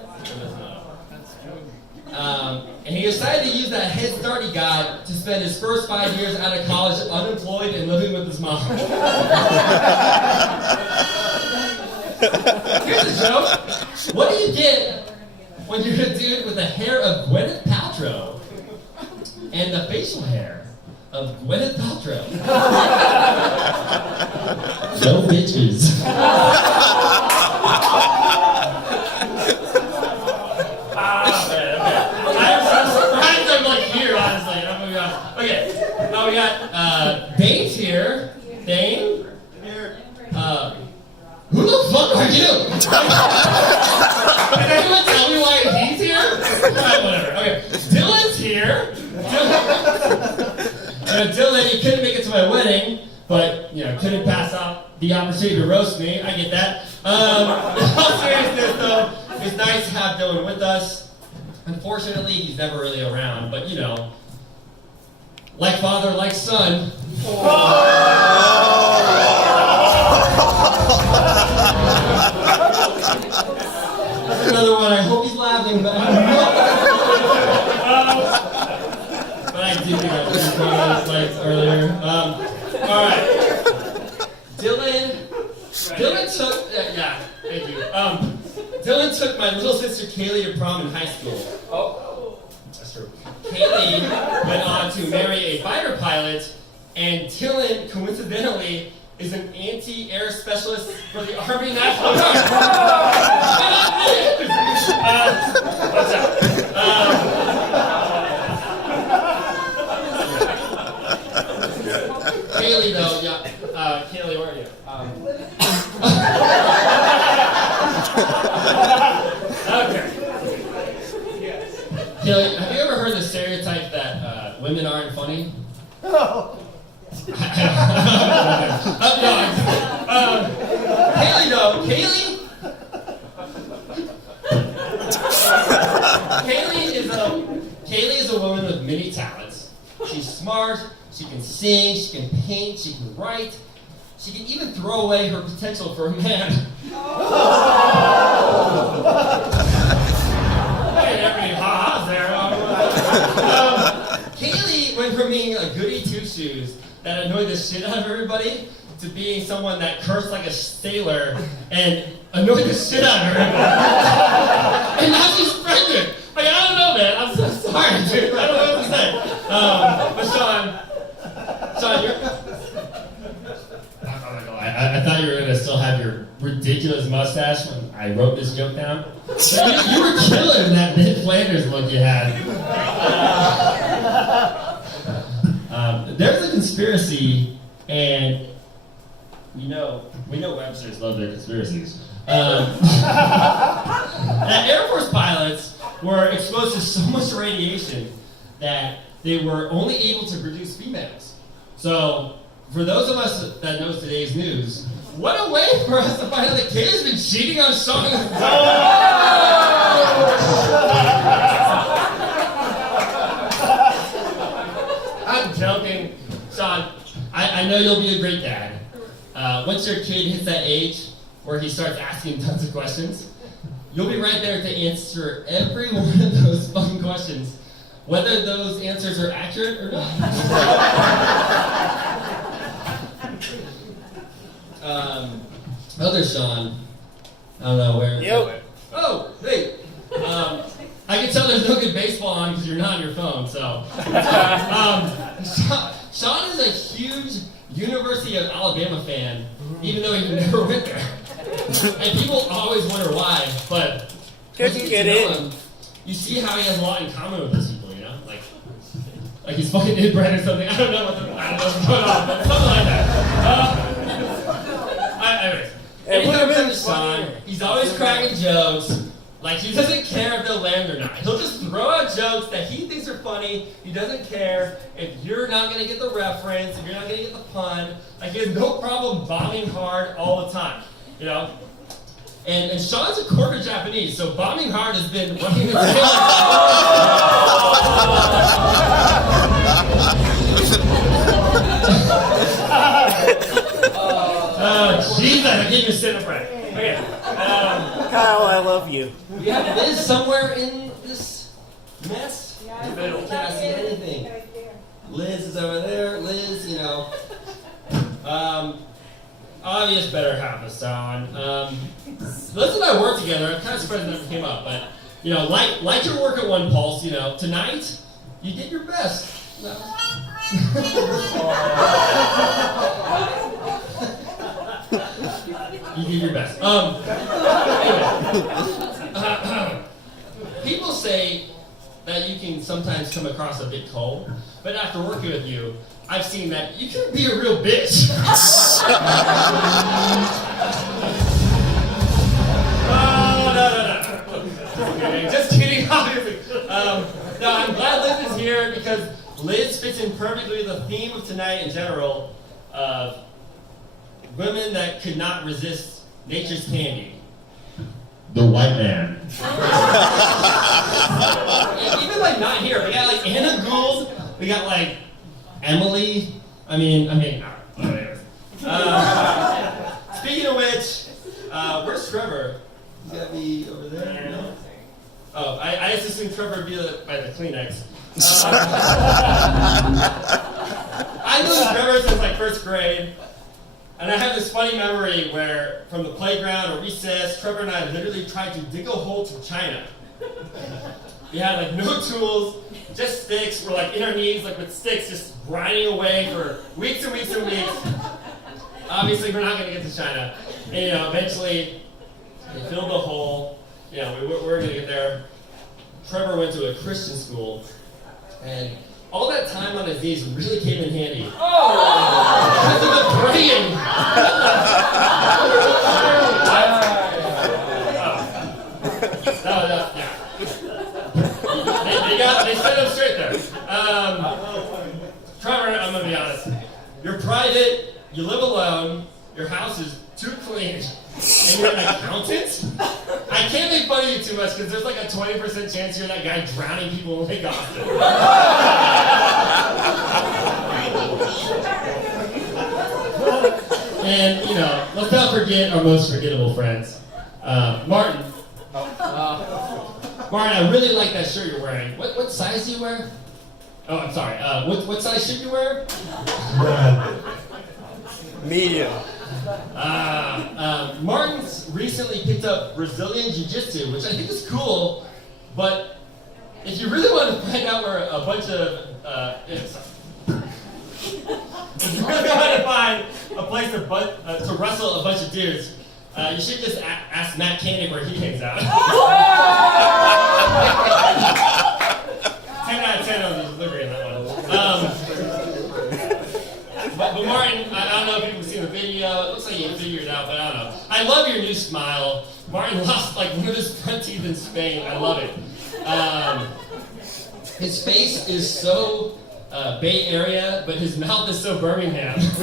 And he decided to use that Head Start he got to spend his first 5 years out of college unemployed and living with his mom. Here's a joke. What do you get when you're a dude with the hair of Gwyneth Paltrow and the facial hair of Gwyneth Paltrow? No bitches. I'm surprised I'm like here, honestly. I'm gonna be honest. Okay, now we got Dane's here. Dane? Here. Who the fuck are you? Can anyone tell me why he's here? Alright, whatever. Okay, Dylan's here. Dylan, he couldn't make it to my wedding, but couldn't pass up the opportunity to roast me. I get that. In all seriousness, though, it's nice to have Dylan with us. Unfortunately, he's never really around, but like father, like son. That's another one. I hope he's laughing, but but I did think I was one of those slides earlier. All right, Dylan took thank you. Dylan took my little sister Kaylee to prom in high school. Oh, that's true. Kaylee went on to marry a fighter pilot, and Dylan coincidentally is an anti-air specialist for the Army National Guard. What's up? Kaylee, though, Kaylee, where are you? Okay. Kaylee, have you ever heard the stereotype that women aren't funny? No. Kaylee is a woman with many talents. She's smart, she can sing, she can paint, she can write, she can even throw away her potential for a man. Hey, everybody, ha-has there. Kaylee went from being a goody two-shoes that annoyed the shit out of everybody to being someone that cursed like a sailor and annoyed the shit out of everybody. And now she's pregnant. Like, I don't know, man. I'm so sorry, dude. I don't know what to say. But Sean, you're... I thought you were going to still have your ridiculous mustache when I wrote this joke down. You were killing that Ned Flanders look you had. There's a conspiracy, and we know Websters love their conspiracies. That Air Force pilots were exposed to so much radiation that they were only able to produce females. So, for those of us that know today's news, what a way for us to find out that Kaylee's been cheating on Sean. I'm joking. Sean, I know you'll be a great dad. Once your kid hits that age where he starts asking tons of questions, you'll be right there to answer every one of those fucking questions, whether those answers are accurate or not. Other Sean, I don't know where. Yep. Oh, hey. I can tell there's no good baseball on because you're not on your phone. So, Sean is a huge University of Alabama fan, even though he never went there. And people always wonder why, but Couldn't get in. You see how he has a lot in common with those people, like he's fucking inbred or something. I don't know what's going on, but something like that. Anyways, anytime comes to Sean, he's always cracking jokes. Like, he doesn't care if they'll land or not. He'll just throw out jokes that he thinks are funny. He doesn't care if you're not going to get the reference, if you're not going to get the pun. Like, he has no problem bombing hard all the time, And Sean's a quarter Japanese, so bombing hard has been running his Oh, Jesus, I gave you a sit upright. Okay. Kyle, I love you. We have Liz somewhere in this mess. Yeah, cannot see anything. Liz is over there. Liz, obvious better half of Sean. Liz and I work together. I'm kind of surprised it never came up, but like your work at One Pulse. Tonight you did your best. You did your best. Anyway. People say that you can sometimes come across a bit cold, but after working with you, I've seen that you can be a real bitch. Oh, no. Okay, just kidding, obviously. No, I'm glad Liz is here because Liz fits in perfectly with the theme of tonight in general of women that could not resist nature's candy. The white man. Even like not here. We got like Anna Gould. We got like Emily. Whatever. Speaking of which, where's Trevor? He's gotta be over there. No? Oh, I just assumed Trevor would be by the Kleenex. I knew Trevor since like first grade. And I have this funny memory where, from the playground or recess, Trevor and I literally tried to dig a hole to China. We had like no tools, just sticks. We're like in our knees, like with sticks, just grinding away for weeks and weeks and weeks. Obviously, we're not going to get to China. And eventually, we filled the hole. We were going to get there. Trevor went to a Christian school, and all that time on his knees really came in handy. Because of the praying. They set him straight there. Trevor, I'm gonna be honest. You're private, you live alone, your house is too clean, and you're an accountant? I can't make fun of you too much because there's like a 20% chance you're that guy drowning people in Lake Austin. And, let's not forget our most forgettable friends. Martin. Martin, I really like that shirt you're wearing. What size do you wear? Oh, I'm sorry. What size shirt do you wear? Medium. Martin's recently picked up Brazilian Jiu-Jitsu, which I think is cool, but if you really want to find out where a bunch of, if you really want to find a place to wrestle a bunch of dudes, you should just ask Matt Koenig where he hangs out. 10 out of 10 on the delivery on that one. But Martin, I don't know if people have seen the video. It looks like you figured it out, but I don't know. I love your new smile. Martin lost like one of his front teeth in Spain. I love it. His face is so Bay Area, but his mouth is so Birmingham. Every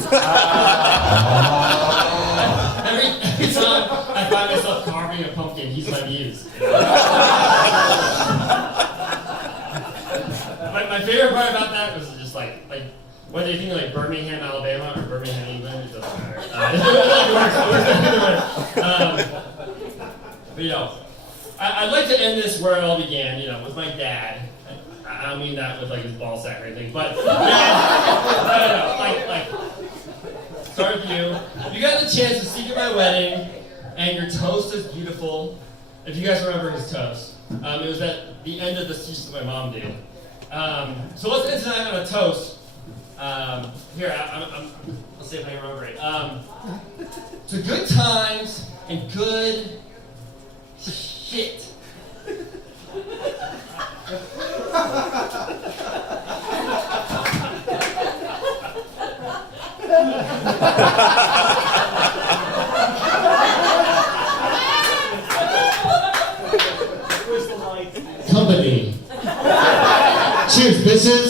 time I find myself carving a pumpkin, he's my muse. My favorite part about that was just like whether you think like Birmingham, Alabama, or Birmingham, England, it doesn't matter. But I'd like to end this where it all began, with my dad. I don't mean that with like his ball sack or anything, but start with you. You got the chance to speak at my wedding, and your toast is beautiful. If you guys remember his toast, it was at the end of the speech that my mom did. So let's end tonight on a toast. Here, let's see if I can remember it. To good times and good shit. Company. Cheers, bitches.